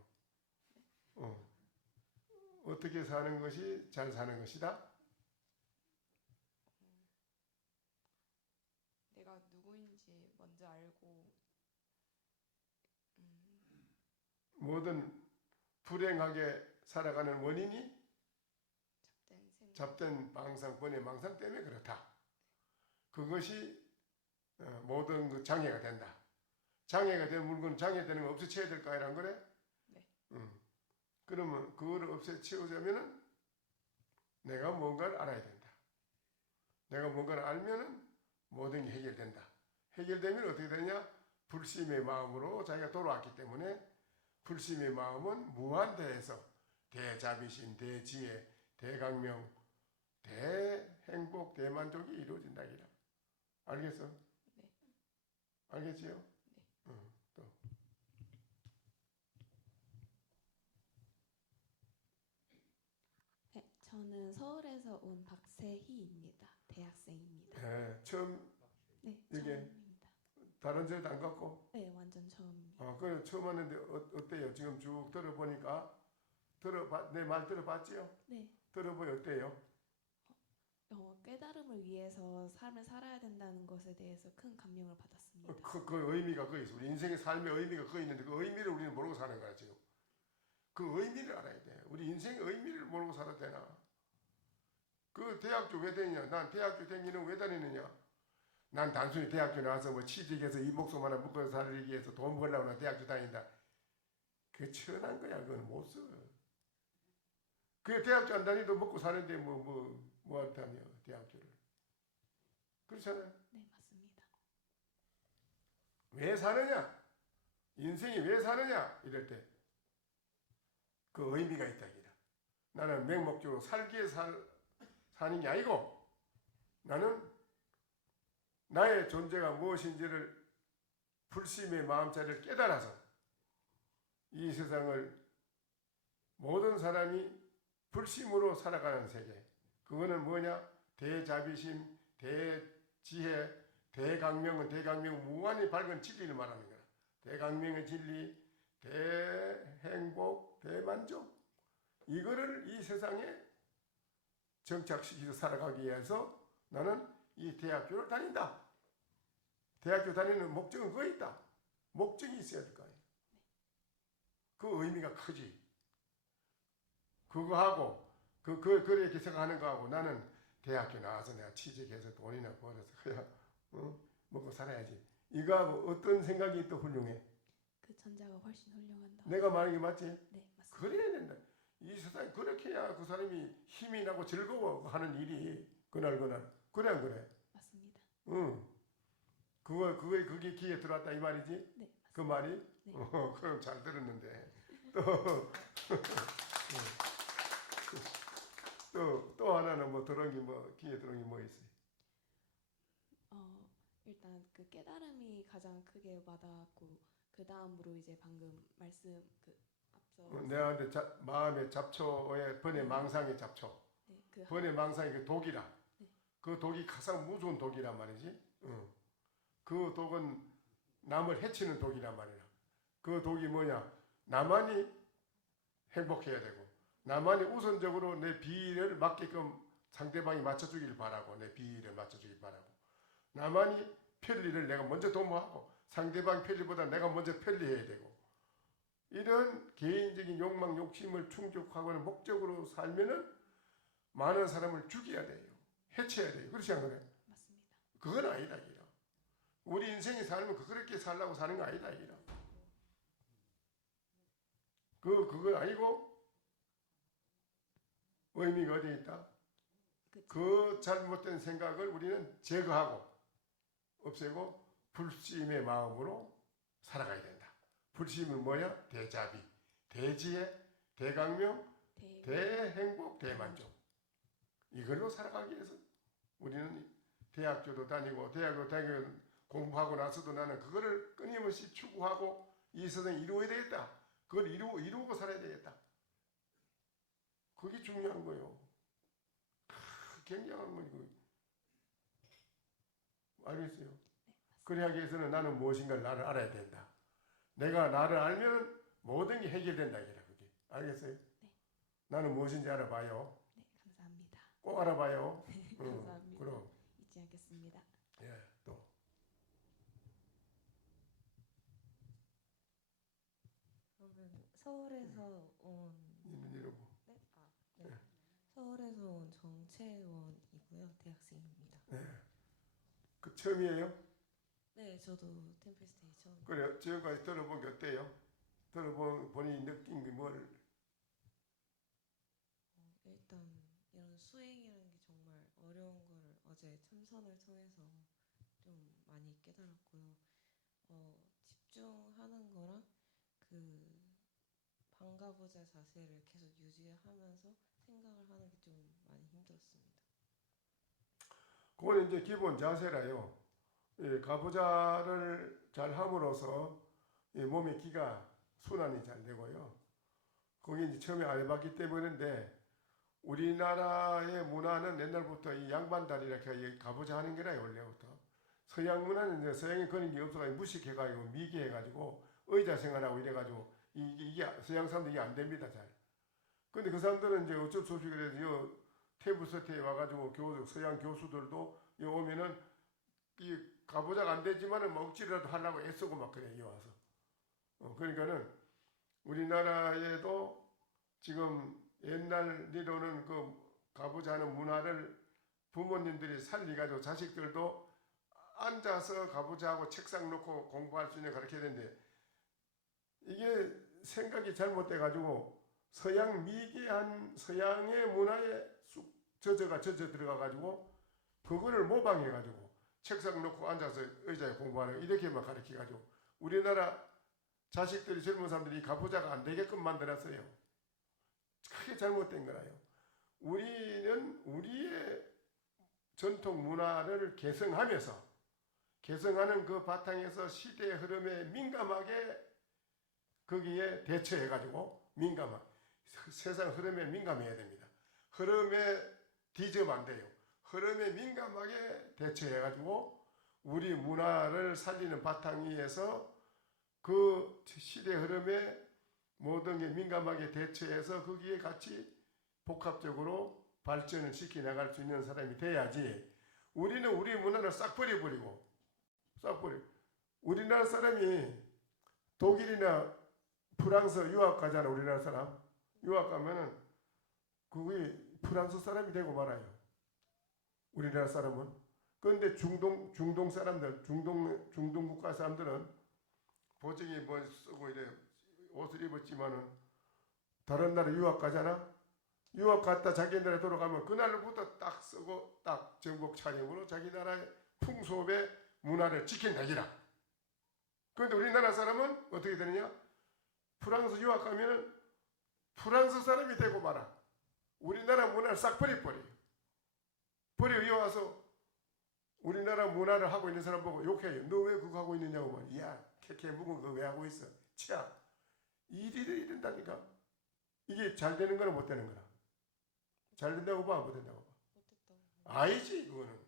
어떻게 사는 것이 잘 사는 것이다? 내가 누구인지 먼저 알고 모든 불행하게 살아가는 원인이 잡된 생각 잡된 망상, 번의 망상 때문에 그렇다. 그것이 모든 그 장애가 된다. 장애가 된 물건, 장애되는 거 없애쳐야 될까 이란 거래? 네. 그러면 그거를 없애치우자면은 내가 뭔가를 알아야 된다. 내가 뭔가를 알면은 모든 게 해결된다. 해결되면 어떻게 되냐? 불심의 마음으로 자기가 돌아왔기 때문에 불심의 마음은 무한대에서 대자비심, 대지혜, 대강명, 대행복, 대만족이 이루어진다 이라. 알겠어? 네. 알겠지요? 네. 또. 네, 저는 서울에서 온 박세희입니다. 대학생입니다. 네, 처음 네, 이게 처음입니다. 다른 데도 안 갔고? 네, 완전 처음입니다. 그래 처음 왔는데 어때요? 지금 쭉 들어보니까 내 말 들어봤지요? 네, 들어보니 어때요? 깨달음을 위해서 삶을 살아야 된다는 것에 대해서 큰 감명을 받았습니다. 그 의미가 거기 있어. 우리 인생의 삶의 의미가 거기 있는데 그 의미를 우리는 모르고 사는 거야 지금. 그 의미를 알아야 돼. 우리 인생의 의미를 모르고 살아도 되나? 그 대학교 왜 다니냐? 난 대학교 다니는 왜 다니느냐? 난 단순히 대학교 나와서 뭐 취직해서 이 목숨 하나 묶어 살기 위해서 돈 벌려고 나 대학교 다닌다. 그게 천한 거야. 그건 못 써. 그 대학교 안 다니도 먹고 사는데 뭐 한다며 대학교를. 그렇잖아요. 네, 맞습니다. 왜 사느냐? 인생이 왜 사느냐? 이럴 때 그 의미가 있다. 나는 맹목적으로 살기에 사는 게 아니고 나는 나의 존재가 무엇인지를 불심의 마음자리를 깨달아서 이 세상을 모든 사람이 불심으로 살아가는 세계. 그거는 뭐냐? 대자비심, 대지혜, 대강명은 무한히 밝은 진리를 말하는 거야. 대강명의 진리, 대행복, 대만족. 이거를 이 세상에 정착시켜서 살아가기 위해서 나는 이 대학교를 다닌다. 대학교 다니는 목적은 그거 있다. 목적이 있어야 될 거 아니에요. 그 의미가 크지. 그거 하고 그렇게 생각하는 거하고 나는 대학교 나와서 내가 취직해서 돈이나 벌어서 그냥 먹고 살아야지. 이거하고 어떤 생각이 또 훌륭해? 그 전자가 훨씬 훌륭한다. 내가 말한 게 맞지? 네, 맞습니다. 그래야 된다. 이 세상에 그렇게 해야 그 사람이 힘이 나고 즐거워 하는 일이 그날 그래 안 그래? 맞습니다. 응. 그게 귀에 들어왔다 이 말이지? 네, 그 말이? 네. 그럼 잘 들었는데 또 하나는 뭐 들은 게 뭐 귀에 들은 게 뭐 있어요? 일단 그 깨달음이 가장 크게 와닿았고 그 다음으로 이제 방금 말씀 그 앞서 내한테 마음의 잡초에 번의 망상의 잡초, 네, 그 번의 망상이 그 독이라. 네. 그 독이 가장 무서운 독이란 말이지. 그 독은 남을 해치는 독이란 말이야. 그 독이 뭐냐? 나만이 행복해야 되고, 나만이 우선적으로 내 비위를 맞게끔 상대방이 맞춰주길 바라고, 내 비위를 맞춰주길 바라고, 나만이 편리를 내가 먼저 도모하고, 상대방 편리보다 내가 먼저 편리해야 되고, 이런 개인적인 욕망, 욕심을 충족하고는 목적으로 살면은 많은 사람을 죽여야 돼요. 해쳐야 돼요. 그렇지 않나요? 맞습니다. 그건 아니다, 이라. 우리 인생이 살면 그렇게 살라고 사는 거 아니다, 이라. 그건 아니고, 의미가 어디에 있다? 그 잘못된 생각을 우리는 제거하고, 없애고, 불심의 마음으로 살아가야 된다. 불심은 뭐야? 대자비, 대지혜, 대강명, 대행복, 대만족. 이걸로 살아가기 위해서 우리는 대학교도 다니고 공부하고 나서도 나는 그거를 끊임없이 추구하고 이 세상에 이루어야 되겠다. 그걸 이루고 살아야 되겠다. 그게 중요한 거예요. 굉장한 거예요. 알겠어요? 그래야 하기 위해서는 나는 무엇인가를 나를 알아야 된다. 내가 나를 알면 모든 게 해결된다. 그게. 알겠어요? 네. 나는 무엇인지 알아봐요. 네, 감사합니다. 꼭 알아봐요. 감사합니다. 그럼. 잊지 않겠습니다. 예, 또. 그러면 서울에서 온 이는 이러고. 네? 네. 서울에서 온 정채원이고요. 대학생입니다. 네. 그 처음이에요? 네, 저도 템플스테이 처음. 그래요. 지금까지 들어본 게 어때요? 본인이 느낀 게 뭘? 일단 이런 수행이라는 게 정말 어려운 걸 어제 참선을 통해서 좀 많이 깨달았고요. 집중하는 거랑 그 반가보자 자세를 계속 유지하면서 생각을 하는 게 좀 많이 힘들었습니다. 그건 이제 기본 자세라요. 예, 가부좌를 잘 함으로써 몸의 기가 순환이 잘 되고요. 거기 이제 처음에 안 해봤기 때문인데 우리나라의 문화는 옛날부터 이 양반다리 이렇게 가부좌 하는 게라 원래부터. 서양 문화는 이제 서양에 그런 게 없어가지고 무식해가지고 미개해가지고 의자 생활하고 이래가지고 이게 서양 사람들 이게 안 됩니다 잘. 근데 그 사람들은 이제 어쩔 수 없이 그래서 테이블서트에 와가지고 서양 교수들도 여기 오면은 이 가보자가 안 되지만은 뭐 억지라도 하려고 애쓰고 막 그래 이 와서. 그러니까는 우리나라에도 지금 옛날리로는 그 가보자 하는 문화를 부모님들이 살리가지고 자식들도 앉아서 가보자 하고 책상 놓고 공부할 수 있는 가르쳐야 되는데 이게 생각이 잘못돼가지고 서양 미개한 서양의 문화에 쑥 젖어 들어가가지고 그거를 모방해가지고 책상 놓고 앉아서 의자에 공부하는 이렇게만 가르쳐가지고 우리나라 자식들이 젊은 사람들이 가부좌가 안 되게끔 만들었어요. 크게 잘못된 거라요. 우리는 우리의 전통 문화를 개성하면서 개성하는 그 바탕에서 시대의 흐름에 민감하게 거기에 대처해가지고 세상 흐름에 민감해야 됩니다. 흐름에 뒤지면 안 돼요. 흐름에 민감하게 대처해가지고 우리 문화를 살리는 바탕 위에서 그 시대 흐름에 모든 게 민감하게 대처해서 거기에 같이 복합적으로 발전을 시켜 나갈 수 있는 사람이 돼야지. 우리는 우리 문화를 싹 버려버리고 우리나라 사람이 독일이나 프랑스 유학 가잖아. 우리나라 사람 유학 가면은 그게 프랑스 사람이 되고 말아요. 우리나라 사람은. 그런데 중동 사람들, 중동 국가 사람들은 보증이 뭐 쓰고 이래 옷을 입었지만은 다른 나라 유학 가잖아. 유학 갔다 자기 나라에 돌아가면 그날부터 딱 쓰고 딱 정복 차림으로 자기 나라의 풍속의 문화를 지킨다기라. 그런데 우리나라 사람은 어떻게 되느냐? 프랑스 유학 가면은 프랑스 사람이 되고 말아. 우리나라 문화를 싹 버려요. 버리고 여기 와서 우리나라 문화를 하고 있는 사람 보고 욕해요. 너 왜 그거 하고 있느냐고 말이야. 야, 캐캐 묵은 거 왜 하고 있어? 치아. 일이 이런다니까. 이게 잘 되는 거나 못 되는 거나. 잘 된다고 봐, 못 된다고 봐. 아니지, 그거는.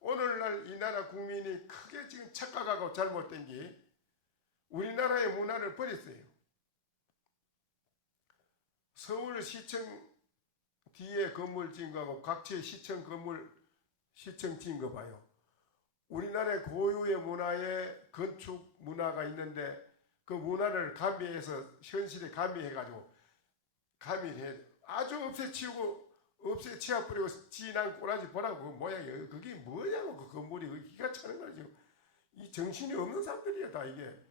오늘날 이 나라 국민이 크게 지금 착각하고 잘못된 게 우리나라의 문화를 버렸어요. 서울시청 뒤에 건물 지은 거하고 각지의 시청 건물 시청 지은 거 봐요. 우리나라의 고유의 문화의 건축 문화가 있는데 그 문화를 가미해서 현실에 가미해가지고 가미해 아주 없애치우고 없애치워버리고 진한 꼬라지 보라고 그 모양이 그게 뭐냐고 그 건물이 그 기가 차는 거야 지금. 이 정신이 없는 사람들이야 다 이게.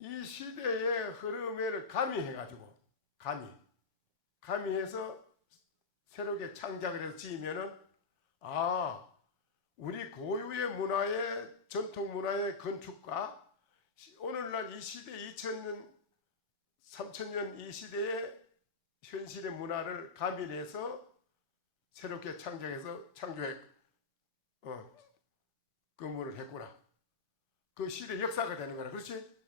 이 시대의 흐름을 가미해가지고 가미해서 새롭게 창작을 해서 지으면은 아 우리 고유의 문화의 전통 문화의 건축과 오늘날 이 시대 2000년 3000년 이 시대의 현실의 문화를 가미해서 새롭게 창작해서 창조해 건물을 했구나. 그 시대 역사가 되는 거라. 그렇지?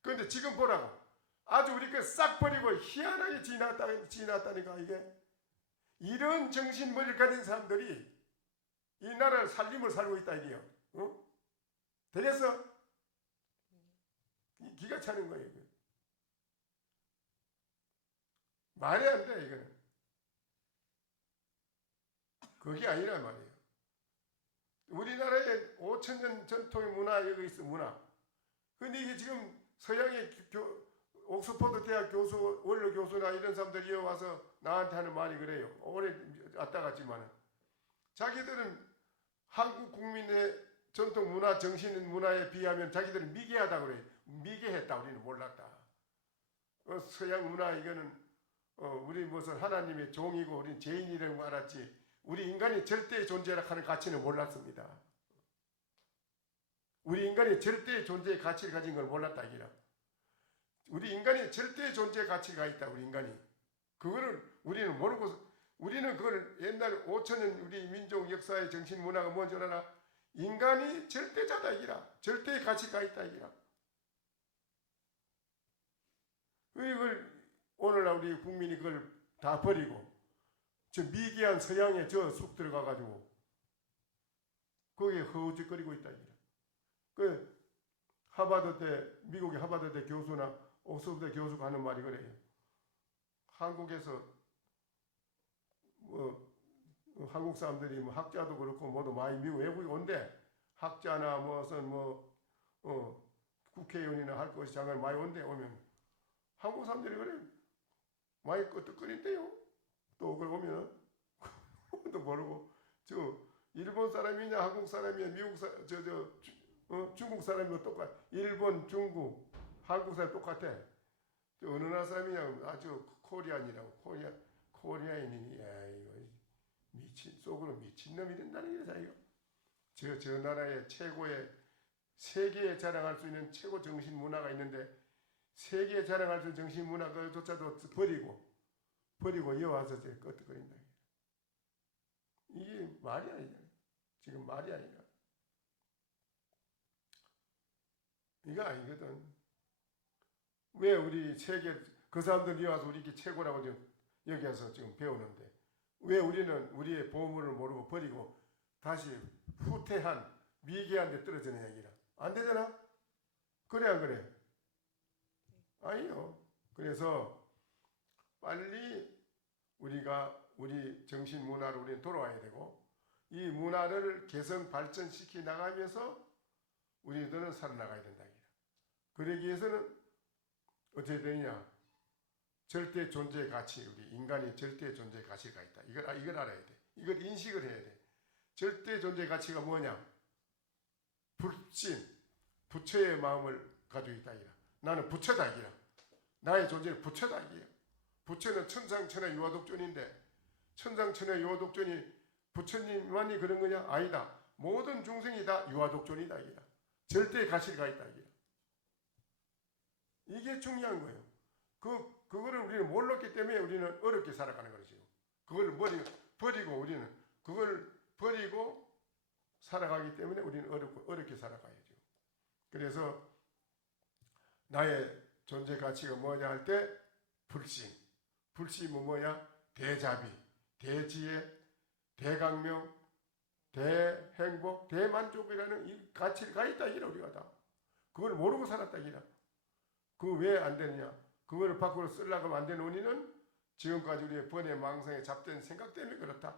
그런데 지금 보라고. 아주 우리 그 싹 버리고 희한하게 지나갔다니까 이게. 이런 정신머리를 가진 사람들이 이 나라를 살림을 살고 있다 이게요. 어? 되겠어? 기가 차는 거예요. 이게. 말이 안 돼, 이거는. 그게 아니란 말이에요. 우리나라에 5000년 전통의 문화, 여기 있어, 문화. 근데 이게 지금 서양의 옥스퍼드 대학 교수, 원로 교수나 이런 사람들이 와서 나한테 하는 말이 그래요. 오래 왔다 갔지만. 자기들은 한국 국민의 전통 문화, 정신 문화에 비하면 자기들은 미개하다고 그래요. 미개했다, 우리는 몰랐다. 서양 문화, 이거는 우리 무슨 하나님의 종이고 우리는 죄인이라는 거 알았지 우리 인간이 절대의 존재라 하는 가치는 몰랐습니다. 우리 인간이 절대의 존재의 가치를 가진 걸 몰랐다 이기라. 우리 인간이 절대의 존재의 가치가 있다. 우리 인간이 그거를 우리는 모르고 우리는 그걸 옛날 5000년 우리 민족 역사의 정신 문화가 뭔지 알아? 인간이 절대자다 이기라. 절대의 가치가 있다 이기라. 이걸 오늘날 우리 국민이 그걸 다 버리고 저 미개한 서양에 저 쑥 들어가가지고 거기에 허우적거리고 있다 이게. 그 하버드대 미국의 하버드대 교수나 옥스퍼드 교수가 하는 말이 그래요. 한국에서 뭐 한국 사람들이 뭐 학자도 그렇고 모두 많이 미국 외국에 온대. 학자나 무슨 국회의원이나 할 것이 장관 많이 온대. 오면 한국 사람들이 그래. 많이 끄떡거린대요. 또 그걸 보면 또 모르고 저 일본 사람이냐 한국 사람이냐 미국 중국 사람이면 똑같아. 일본, 중국, 한국 사람 똑같아. 저 어느 나라 사람이냐 아주 코리안이라고 코리아인이 야 이거 속으로 미친놈이 된다는 게 자기가. 저 나라의 최고의 세계에 자랑할 수 있는 최고 정신 문화가 있는데. 세계에 자랑할 수 있는 정신 문화조차도 버리고 이어와서 이제 끄떡거린다. 이게 말이 아니잖아요. 지금 말이 아니라. 이거 아니거든. 왜 우리 세계 그 사람들이 와서 우리 최고라고 지금 여기 와서 지금 배우는데 왜 우리는 우리의 보물을 모르고 버리고 다시 후퇴한 미개한 데 떨어지는 얘기라. 안 되잖아? 그래 안 그래? 아니요. 그래서 빨리 우리가 우리 정신 문화로 우리는 돌아와야 되고 이 문화를 개선 발전시켜 나가면서 우리들은 살아나가야 된다. 그러기 위해서는 어떻게 되냐? 절대 존재의 가치, 우리 인간이 절대 존재의 가치가 있다. 이걸 알아야 돼. 이걸 인식을 해야 돼. 절대 존재의 가치가 뭐냐? 불신, 부처의 마음을 가지고 있다. 나는 부처다 이기라. 나의 존재는 부처다 이게요. 부처는 천상천하 유화독존인데 천상천하 유화독존이 부처님만이 그런 거냐? 아니다. 모든 중생이 다 유화독존이다 이게다. 절대 가치가 있다 이게. 이게 중요한 거예요. 그거를 우리는 몰랐기 때문에 우리는 어렵게 살아가는 거죠. 그걸 버리고 우리는 그걸 버리고 살아가기 때문에 우리는 어렵게 살아가야죠. 그래서 나의 존재 가치가 뭐냐 할 때 불신. 불신은 뭐냐? 대자비, 대지혜, 대강명, 대행복, 대만족이라는 이 가치가 있다 이라 우리가 다. 그걸 모르고 살았다 이라. 그거 왜 안 되느냐? 그거를 밖으로 쓰려고 하면 안 되는 원인은 지금까지 우리의 번뇌 망상에 잡된 생각 때문에 그렇다.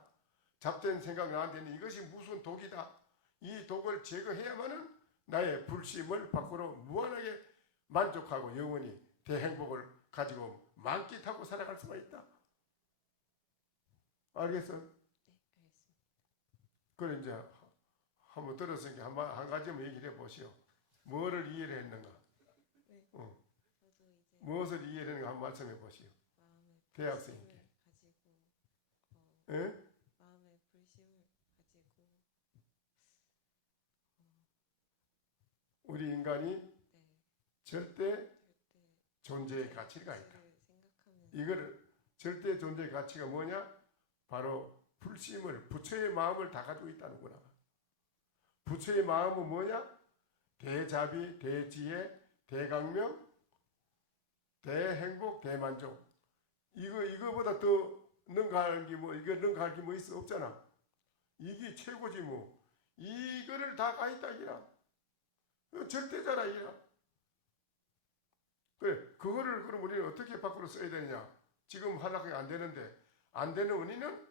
잡된 생각 나한테는 이것이 무슨 독이다. 이 독을 제거해야만은 나의 불심을 밖으로 무한하게 만족하고 영원히 대행복을 가지고 만끽하고 살아갈 수가 있다. 알겠어? 네, 알겠습니다. 그래 이제 한번 들었으니까 한 가지만 얘기를 해보시오. 뭐를 이해를 했는가? 네. 어. 저도 이제 무엇을 이해를 했는가 한번 말씀해 보시오. 마음의 대학생에게. 불심을 가지고 예? 마음의 불심을 가지고 우리 인간이 네, 절대 절대 존재의 가치가 있다. 가치를 생각하면서 이거를 절대 존재의 가치가 뭐냐? 바로 불심을 부처의 마음을 다 가지고 있다는 거라. 부처의 마음은 뭐냐? 대자비, 대지혜, 대강명, 대행복, 대만족. 이거보다 더 능가할 게 뭐 이거 능가할 게 뭐 있어? 없잖아. 이게 최고지 뭐. 이거를 다 가 있다 이라. 절대자라 이라. 그래, 그거를 그럼 우리는 어떻게 밖으로 써야 되느냐? 지금 하려고 안 되는데 안 되는 원인은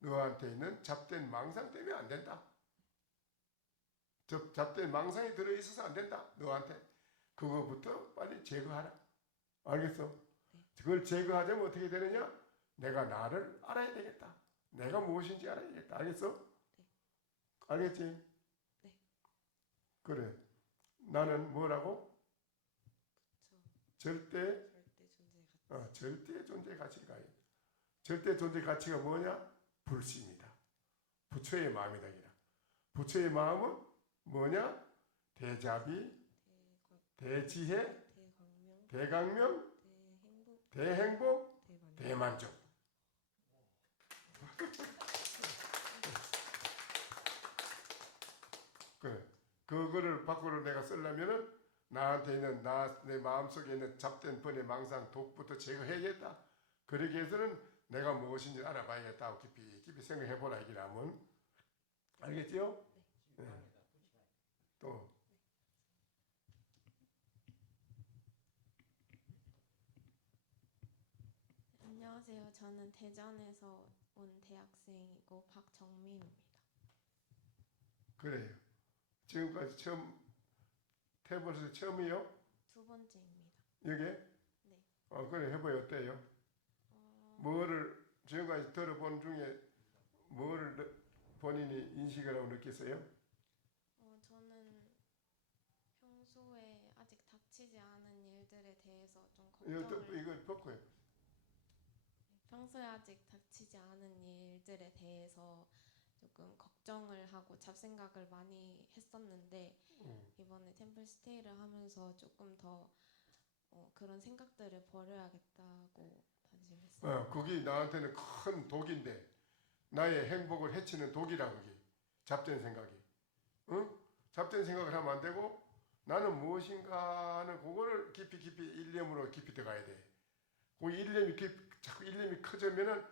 너한테 있는 잡된 망상 때문에 안 된다. 잡된 망상이 들어있어서 안 된다. 너한테. 그거부터 빨리 제거하라. 알겠어? 그걸 제거하자면 어떻게 되느냐? 내가 나를 알아야 되겠다. 내가 무엇인지 알아야 되겠다. 알겠어? 알겠지? 네. 그래. 나는 뭐라고? 절대 절대 존재 가치. 절대 존재 가치가 있다. 절대 존재 가치가 뭐냐? 불심이다. 부처의 마음이다. 부처의 마음은 뭐냐? 대자비, 대지혜, 대광명, 대강명, 대행복, 대행복, 대만족. 대만족. 그래. 그거를 밖으로 내가 쓰려면은 나한테 있는 내 마음속에 있는 잡된 번뇌 망상 독부터 제거해야겠다. 그러기 위해서는 내가 무엇인지 알아봐야겠다 하고 깊이 생각해보라 이기라면. 알겠지요? 네. 또 안녕하세요. 저는 대전에서 온 대학생이고 박정민입니다. 그래요. 지금까지 처음 태블릿 처음이요? 두 번째입니다. 여기? 네. 그래 해봐요. 어때요? 뭐를 지금까지 들어본 중에 뭐를 본인이 인식을 하고 느꼈어요? 저는 평소에 아직 닥치지 않은 일들에 대해서 좀 이걸 벗고요. 평소에 아직 닥치지 않은 일들에 대해서 조금 걱정을 하고 잡생각을 많이 했었는데 이번에 템플 스테이를 하면서 조금 더 그런 생각들을 버려야겠다고 다짐했어요. 그게 나한테는 큰 독인데 나의 행복을 해치는 독이라 그게 잡된 생각이. 응? 잡된 생각을 하면 안 되고 나는 무엇인가 하는 그거를 깊이 일념으로 깊이 들어가야 돼. 그 일념이 자꾸 일념이 커지면은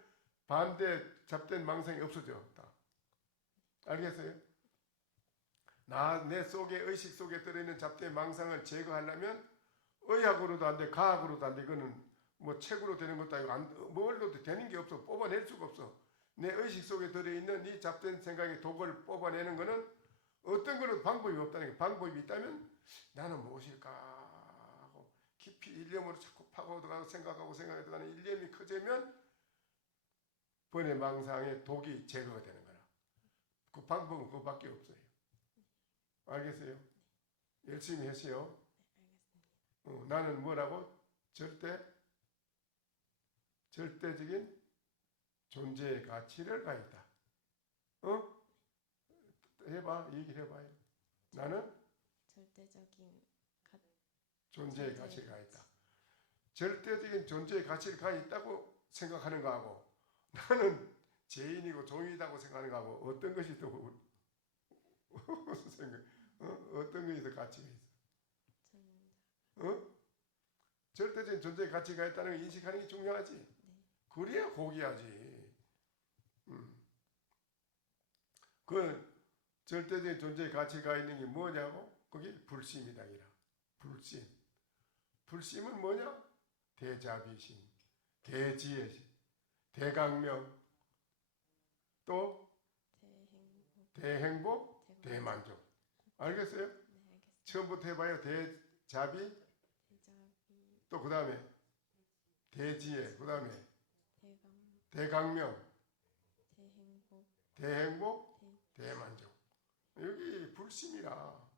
반대 잡된 망상이 없어져. 다. 알겠어요? 내 속에 의식 속에 들어있는 잡된 망상을 제거하려면 의학으로도 안 돼, 과학으로도 안 돼. 이거는 뭐 책으로 되는 것도 아니고 뭘로도 되는 게 없어. 뽑아낼 수가 없어. 내 의식 속에 들어있는 이 잡된 생각의 독을 뽑아내는 거는 어떤 거는 방법이 없다는 게 방법이 있다면 나는 무엇일까 하고 깊이 일념으로 자꾸 파고들어가고 생각하고 들어가는 일념이 커지면 번뇌 망상의 독이 제거가 되는 거라. 그 방법은 그거밖에 없어요. 알겠어요? 열심히 하시오. 네, 알겠습니다. 나는 뭐라고? 절대적인 존재의 가치를 가있다. 해봐, 얘기를 해봐요. 나는 절대적인 존재의 가치가 있다. 절대적인 존재의 가치를 가 있다고 생각하는 거하고 나는 죄인이고 종이다고 생각하는 거하고 어떤 것이 더 어떤 것이 더 가치가 있어? 절대적인 존재의 가치가 있다는 걸 인식하는 게 중요하지. 그래야 고귀하지. 그 절대적인 존재의 가치가 있는 게 뭐냐고? 그게 불심이다. 불심. 불심은 뭐냐? 대자비심, 대지혜심, 대강명, 또 대행복, 대만족. 알겠어요? 네, 알겠습니다. 처음부터 해봐요. 대자비, 또 그 다음에 대지혜, 그 다음에 대강명, 대행복, 대만족. 여기 불심이라.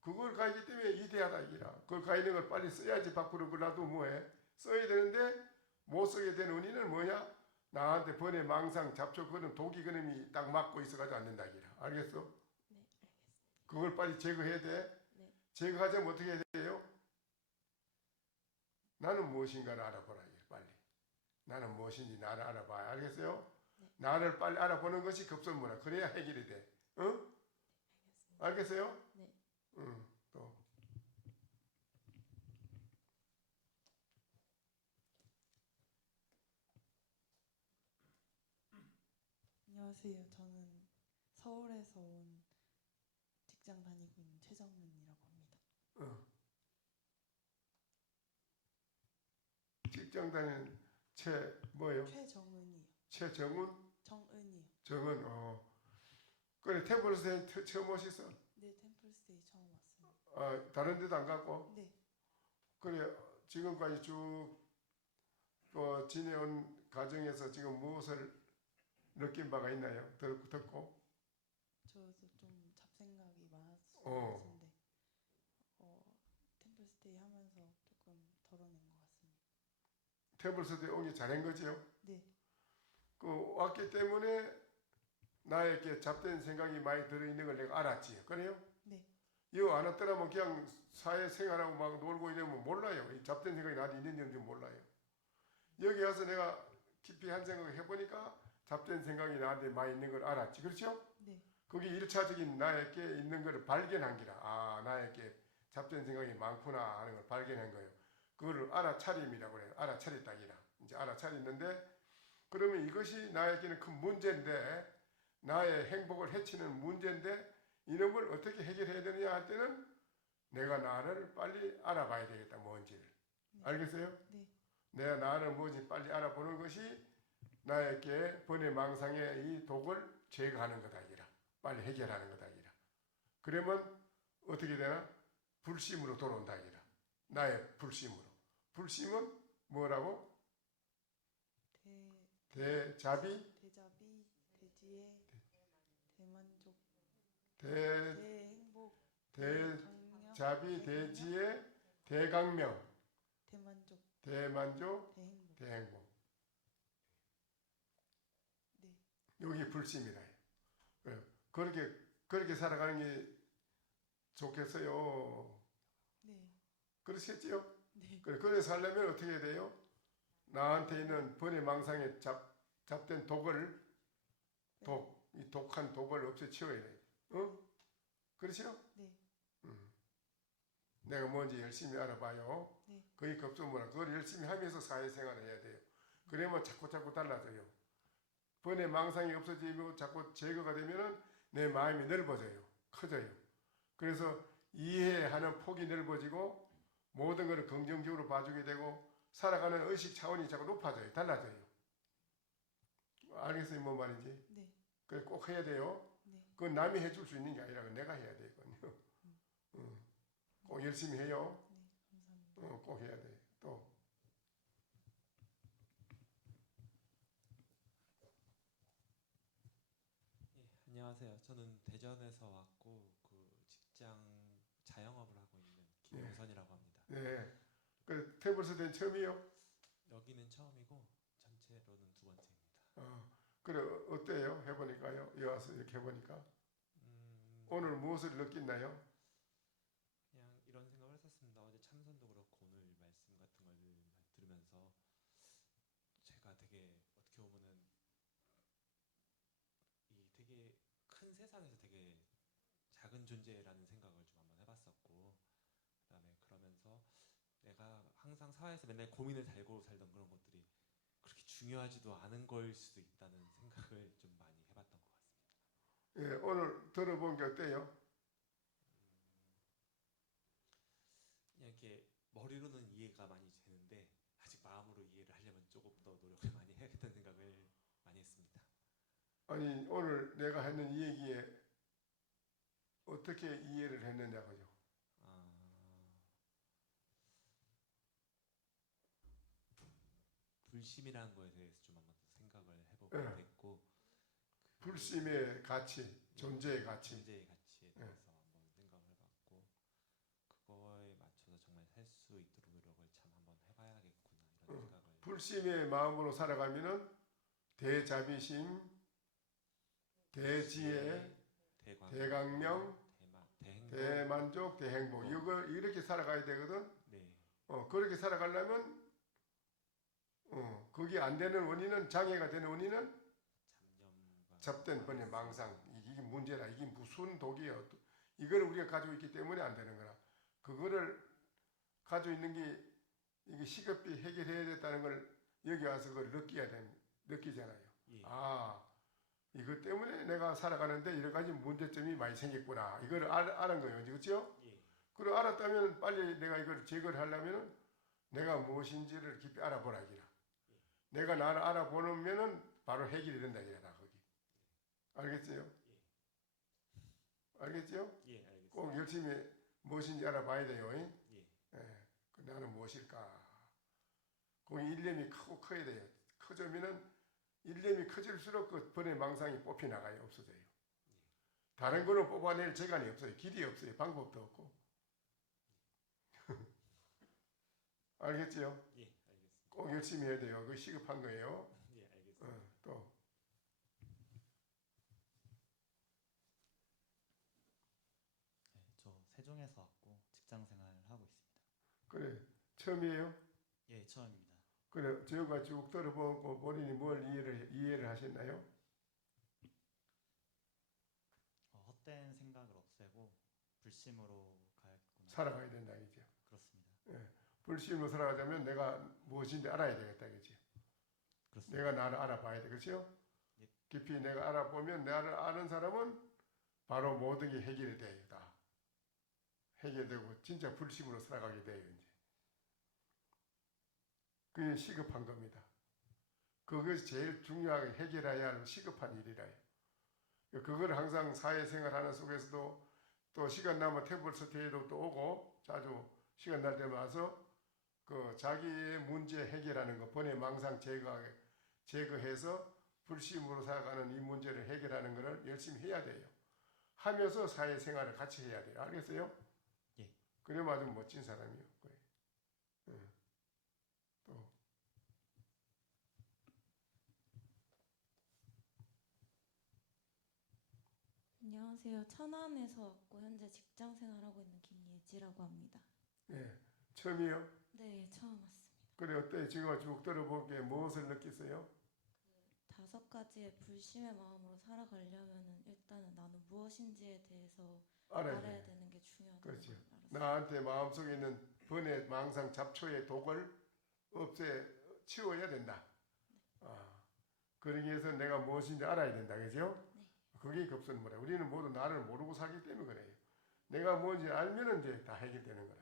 그걸 가있기 때문에 이대하다 이라. 그걸 가 있는 걸 빨리 써야지. 밖으로 그러도 뭐해? 써야 되는데 못 쓰게 된 원인은 뭐냐? 나한테 번외 망상 잡초 그런 독이 그놈이 딱 막고 있어가지고 안 된다 이라. 알겠어? 네, 알겠습니다. 그걸 빨리 제거해야 돼. 네. 제거하자면 어떻게 해야 돼요? 나는 무엇인가를 알아보라 이게 빨리. 나는 무엇인지 나를 알아봐야. 알겠어요? 네. 나를 빨리 알아보는 것이 급선무라. 그래야 해결이 돼. 응? 알겠어요? 네. 응. 또 안녕하세요. 저는 서울에서 온 직장 다니고 있는 최정은이라고 합니다. 직장 다니는 뭐예요? 최정은이요. 최정은? 정은이요. 정은. 그래 템플스테이 처음 오셨어? 네, 템플스테이 처음 왔습니다. 다른 데도 안 갔고? 네. 그래 지금까지 쭉 지내온 과정에서 지금 무엇을 느낀 바가 있나요? 듣고? 저도 좀 잡생각이 많았는데 템플스테이 하면서 조금 덜어낸 것 같습니다. 템플스테이 오기 잘한 거지요? 네. 왔기 때문에 나에게 잡된 생각이 많이 들어있는 걸 내가 알았지. 그래요? 네. 이거 안 왔더라면 그냥 사회생활하고 막 놀고 이러면 몰라요. 이 잡된 생각이 나한테 있는지 몰라요. 여기 와서 내가 깊이 한 생각을 해보니까 잡된 생각이 나한테 많이 있는 걸 알았지. 그렇죠? 네. 그게 1차적인 나에게 있는 걸 발견한 기라. 나에게 잡된 생각이 많구나 하는 걸 발견한 거예요. 그거를 알아차림이라고 그래요. 알아차렸다 기라. 이제 알아차렸는데 그러면 이것이 나에게는 큰 문제인데 나의 행복을 해치는 문제인데 이놈을 어떻게 해결해야 되느냐 할 때는 내가 나를 빨리 알아봐야 되겠다. 뭔지를. 네. 알겠어요? 네. 내가 나를 뭔지 빨리 알아보는 것이 나에게 번외 망상의 이 독을 제거하는 거다 이라. 빨리 해결하는 거다 이라. 그러면 어떻게 되나? 불심으로 돌아온다 이라. 나의 불심으로. 불심은 뭐라고? 대자비, 대지혜, 대만족, 대행복, 대강명, 대자비, 대지혜, 대강명, 대만족, 대만족, 대행복. 대행복. 네. 여기 불심이라. 그렇게 살아가는 게 좋겠어요. 네. 그러시겠지요? 네. 그래 살려면 어떻게 해야 돼요? 나한테 있는 번외 망상에 잡된 독을 이 독한 독을 없애치워야 돼. 그렇죠? 네. 내가 뭔지 열심히 알아봐요. 네. 거의 급선무라. 그걸 열심히 하면서 사회생활을 해야 돼요. 그러면 자꾸 달라져요. 번외 망상이 없어지고 자꾸 제거가 되면은 내 마음이 넓어져요. 커져요. 그래서 이해하는 폭이 넓어지고 모든 것을 긍정적으로 봐주게 되고 살아가는 의식 차원이 자꾸 높아져요. 달라져요. 알겠어요? 뭔 말인지? 네. 그래 꼭 해야 돼요. 네. 그건 남이 해줄 수 있는 게 아니라 내가 해야 되거든요. 꼭 열심히 해요. 네. 감사합니다. 꼭 해야 돼. 또 안녕하세요. 저는 대전에서 왔고 그 직장 자영업을 하고 있는 김우선이라고 합니다. 네. 그 태블스는 처음이요? 여기는 처음이고 전체로는 두 번째입니다. 그래 어때요? 해보니까요. 여기 와서 이렇게 해보니까 오늘 무엇을 느끼나요? 그냥 이런 생각을 했었습니다. 어제 참선도 그렇고 오늘 말씀 같은 걸 들으면서 제가 되게 어떻게 보면은 이 되게 큰 세상에서 되게 작은 존재라는 생각을 좀 한번 해봤었고, 그다음에 그러면서 내가 항상 사회에서 맨날 고민을 달고 살던 그런 것들이 그렇게 중요하지도 않은 걸 수도 있다는 생각을 좀 많이 해봤던 것 같습니다. 예, 오늘 들어본 게 어때요? 그냥 이렇게 머리로는 이해가 많이 되는데 아직 마음으로 이해를 하려면 조금 더 노력을 많이 해야겠다는 생각을 많이 했습니다. 아니 오늘 내가 했는 이 얘기에 어떻게 이해를 했느냐고요. 불심이라는 거에 대해서 좀 한번 생각을 해보게 됐고, 불심의 가치, 존재의 가치. 존재의 가치에 대해서 한번 생각을 해봤고, 그거에 맞춰서 정말 살 수 있도록 노력을 참 한번 해봐야겠구나 이런 생각을. 불심의 마음으로 살아가면은 대자비심, 대지혜, 대강명, 대만족, 대행복 이거 이렇게 살아가야 되거든. 네. 그렇게 살아가려면 그게 안 되는 원인은, 장애가 되는 원인은 잡된 번의 망상. 이게 문제라. 이게 무슨 독이에요. 이걸 우리가 가지고 있기 때문에 안 되는 거라. 그거를 가지고 있는 게 이게 시급히 해결해야 됐다는 걸 여기 와서 그걸 느끼잖아요. 예. 아, 이것 때문에 내가 살아가는데 여러 가지 문제점이 많이 생겼구나. 이걸 알은 거예요. 그렇죠? 예. 그걸 알았다면 빨리 내가 이걸 제거를 하려면 내가 무엇인지를 깊이 알아보라 이기라. 내가 나를 알아보면은 바로 해결이 된다 이거다 거기. 알겠어요? 알겠죠? 예, 알겠습니다. 꼭 열심히 무엇인지 알아봐야 돼요. 예. 나는 무엇일까? 거기 일념이 크고 커야 돼요. 커지면은 일념이 커질수록 그 번의 망상이 뽑히 나가요. 없어져요. 다른 거는 뽑아낼 재간이 없어요. 길이 없어요. 방법도 없고. 알겠지요? 예, 알겠습니다. 꼭 열심히 해야 돼요. 그거 시급한 거예요. 예, 알겠습니다. 또 저 세종에서 왔고 직장 생활을 하고 있습니다. 그래 처음이에요? 예, 처음입니다. 그래 지금까지 쭉 들어보고 본인이 뭘 이해를 하셨나요? 헛된 생각을 없애고 불심으로 가야겠구나. 살아가야 된다 이죠. 그렇습니다. 불심으로 살아가자면 내가 무엇인지 알아야 되겠다 이죠. 그렇습니다. 내가 나를 알아봐야 돼, 그렇죠? 예. 깊이 내가 알아보면 나를 아는 사람은 바로 모든 게 해결이 돼요. 다 해결되고 진짜 불심으로 살아가게 돼요. 이제 그게 시급한 겁니다. 그것이 제일 중요하게 해결해야 할 시급한 일이라요. 그걸 항상 사회생활하는 속에서도 또 시간 나면 태블스테이도 또 오고 자주 시간 날 때만 와서 그 자기의 문제 해결하는 거, 번외 망상 제거해서 불심으로 살아가는 이 문제를 해결하는 것을 열심히 해야 돼요. 하면서 사회생활을 같이 해야 돼요. 알겠어요? 예. 그래야 아주 멋진 사람이요. 또 안녕하세요. 천안에서 왔고 현재 직장 생활하고 있는 김예지라고 합니다. 예, 처음이요? 네, 처음 왔습니다. 그래 어때? 지금 쭉 들어보기에 무엇을 느꼈어요? 5가지의 불심의 마음으로 살아가려면은 일단은 나는 무엇인지에 대해서 알아야 알아야 되는 게 중요하다고 그렇죠. 알았어요. 나한테 마음속에 있는 번외 망상 잡초의 독을 치워야 된다. 그러기 위해서 내가 무엇인지 알아야 된다. 그죠? 그게 급선무라. 우리는 모두 나를 모르고 살기 때문에 그래요. 내가 뭔지 알면은 이제 다 해결되는 거라.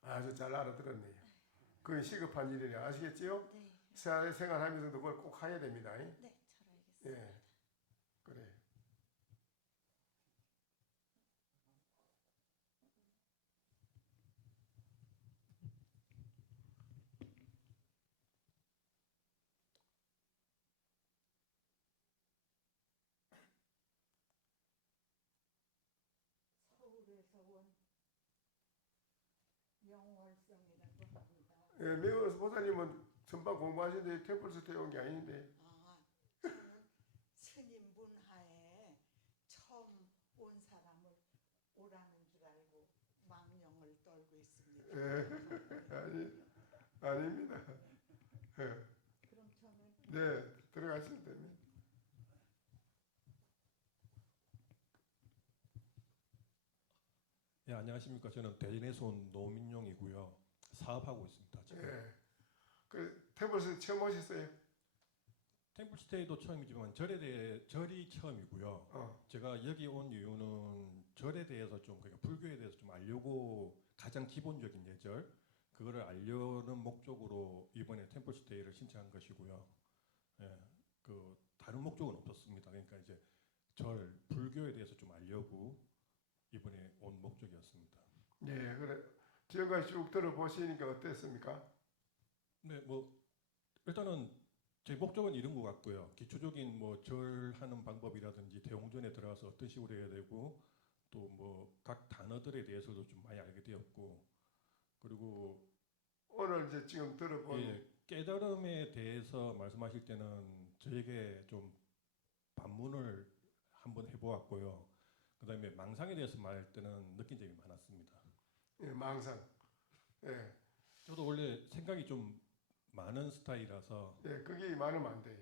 아주 잘 알아들었네요. 그게 시급한 일이냐 아시겠지요? 네. 사회생활하면서도 그걸 꼭 해야 됩니다. 네, 잘 알겠습니다. 예, 그래. 서울에서 온 영호 예, 메어스 보사님은 선방 공부하시는데 템플스테이 온 게 아닌데. 저는 스님 문하에 처음 온 사람을 오라는 줄 알고 망령을 떨고 있습니다. 아닙니다. 예. 그럼 저는 네, 들어가시면 됩니다. 예, 안녕하십니까. 저는 대전에서 온 노민용이고요. 사업하고 있습니다. 지금. 예. 그 템플스테이 처음 오셨어요? 템플스테이도 처음이지만 절이 처음이고요. 제가 여기 온 이유는 절에 대해서 좀 그러니까 불교에 대해서 좀 알려고 가장 기본적인 예절 그거를 알려는 목적으로 이번에 템플스테이를 신청한 것이고요. 예, 그 다른 목적은 없었습니다. 그러니까 이제 절 불교에 대해서 좀 알려고 이번에 온 목적이었습니다. 네, 그래. 지금까지 쭉 들어보시니까 어땠습니까? 네, 뭐 일단은 제 목적은 이런 것 같고요. 기초적인 뭐 절하는 방법이라든지 대홍전에 들어가서 어떤 식으로 해야 되고 또 뭐 각 단어들에 대해서도 좀 많이 알게 되었고 그리고 오늘 이제 지금 들어본 깨달음에 대해서 말씀하실 때는 저에게 좀 반문을 한번 해보았고요. 그다음에 망상에 대해서 말할 때는 느낀 점이 많았습니다. 예, 망상. 예. 저도 원래 생각이 좀 많은 스타일이라서 예, 거기 많으면 안 돼요.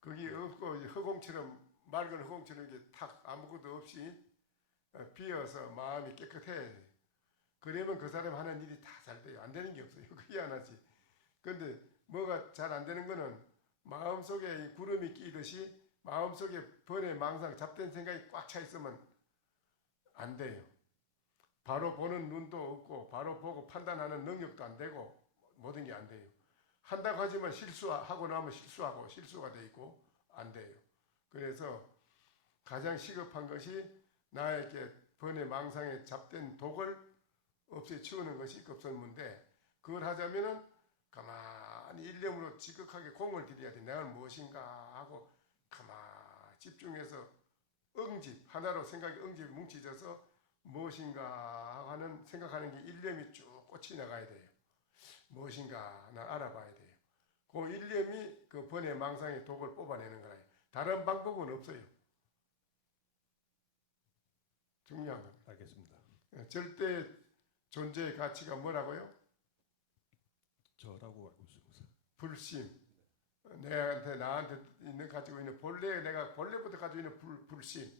거기 없고 허공처럼 맑은 허공처럼 이렇게 탁 아무것도 없이 비어서 마음이 깨끗해야 돼요. 그러면 그 사람 하는 일이 다 잘 돼요. 안 되는 게 없어요. 그게 하나지. 근데 뭐가 잘 안 되는 거는 마음속에 이 구름이 끼듯이 마음속에 번뇌 망상 잡된 생각이 꽉 차 있으면 안 돼요. 바로 보는 눈도 없고 바로 보고 판단하는 능력도 안 되고 모든 게 안 돼요. 한다고 하지만 실수하고 나면 실수하고 실수가 돼 있고 안 돼요. 그래서 가장 시급한 것이 나에게 번뇌 망상에 잡된 독을 없애치우는 것이 급선무인데 그걸 하자면은 가만히 일념으로 지극하게 공을 들여야 돼. 내가 무엇인가 하고 가만히 집중해서 응집 하나로 생각이 응집이 뭉치져서 무엇인가 하는 생각하는 게 일념이 쭉 꽂히 나가야 돼요. 무엇인가 나 알아봐야 돼요. 그 일념이 그 번뇌 망상의 독을 뽑아내는 거예요. 다른 방법은 없어요. 중요한 겁니다. 알겠습니다. 절대 존재의 가치가 뭐라고요? 저라고 알고 있습니다. 불심. 나한테 있는 가지고 있는 내가 본래부터 가지고 있는 불심.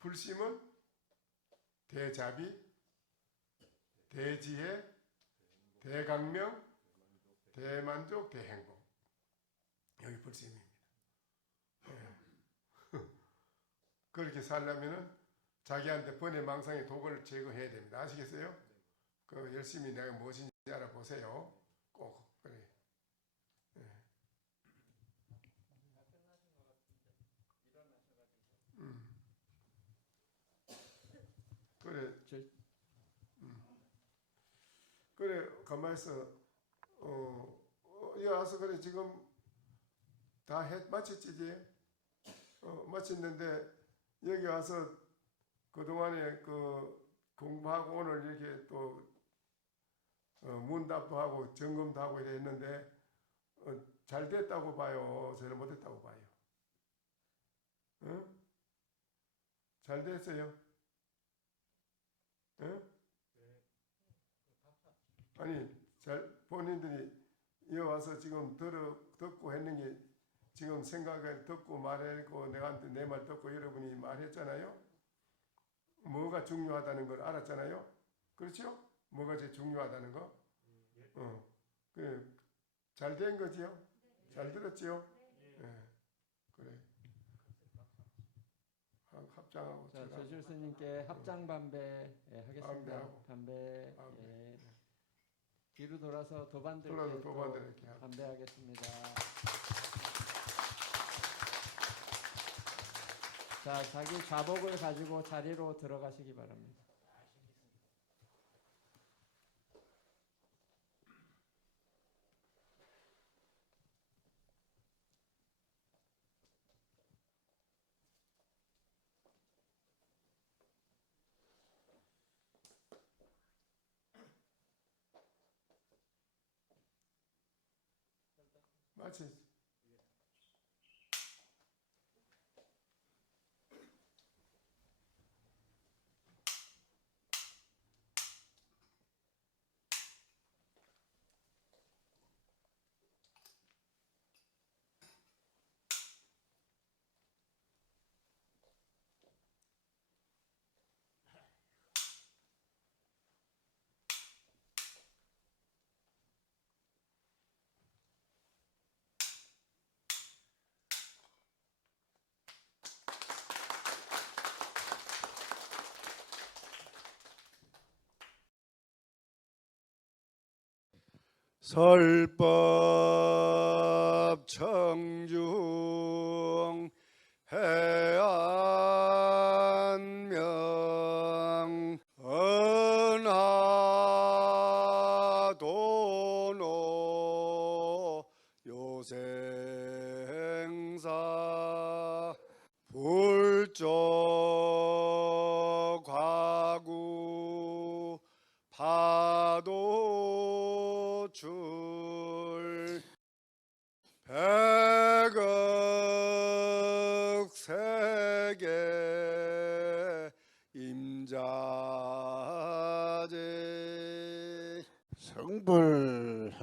불심은 대자비, 대지혜, 대강명, 대만족, 대행복. 여기 불심입니다. 그렇게 살려면은 자기한테 번뇌 망상의 독을 제거해야 됩니다. 아시겠어요? 그 열심히 내가 무엇인지 알아보세요. 꼭 그래. 그래. 그래 가만히 있어. 여기 와서 그래 지금 다 마쳤지 이제. 마쳤는데 여기 와서 그동안에 그 공부하고 오늘 이렇게 또 문답도 하고 점검도 하고 이래 했는데 잘 됐다고 봐요? 저는 못했다고 봐요? 응? 잘 됐어요? 응? 아니 본인들이 여기 와서 지금 듣고 했는 게 지금 생각을 듣고 말했고 내한테 내 말 듣고 여러분이 말했잖아요. 뭐가 중요하다는 걸 알았잖아요. 그렇죠? 뭐가 제일 중요하다는 거? 잘 된 거지요? 잘 들었지요? 네. 그래. 합장하고. 자, 조실 스님께 합장 반배 하겠습니다. 반배. 예. 뒤로 돌아서 도반들께 반배하겠습니다. 자, 자기 좌복을 가지고 자리로 들어가시기 바랍니다. 마치 설법 청중 해안명 은하도노 요생사 불조 과구 파도 줄 백억 세계 임자제 성불하십시오.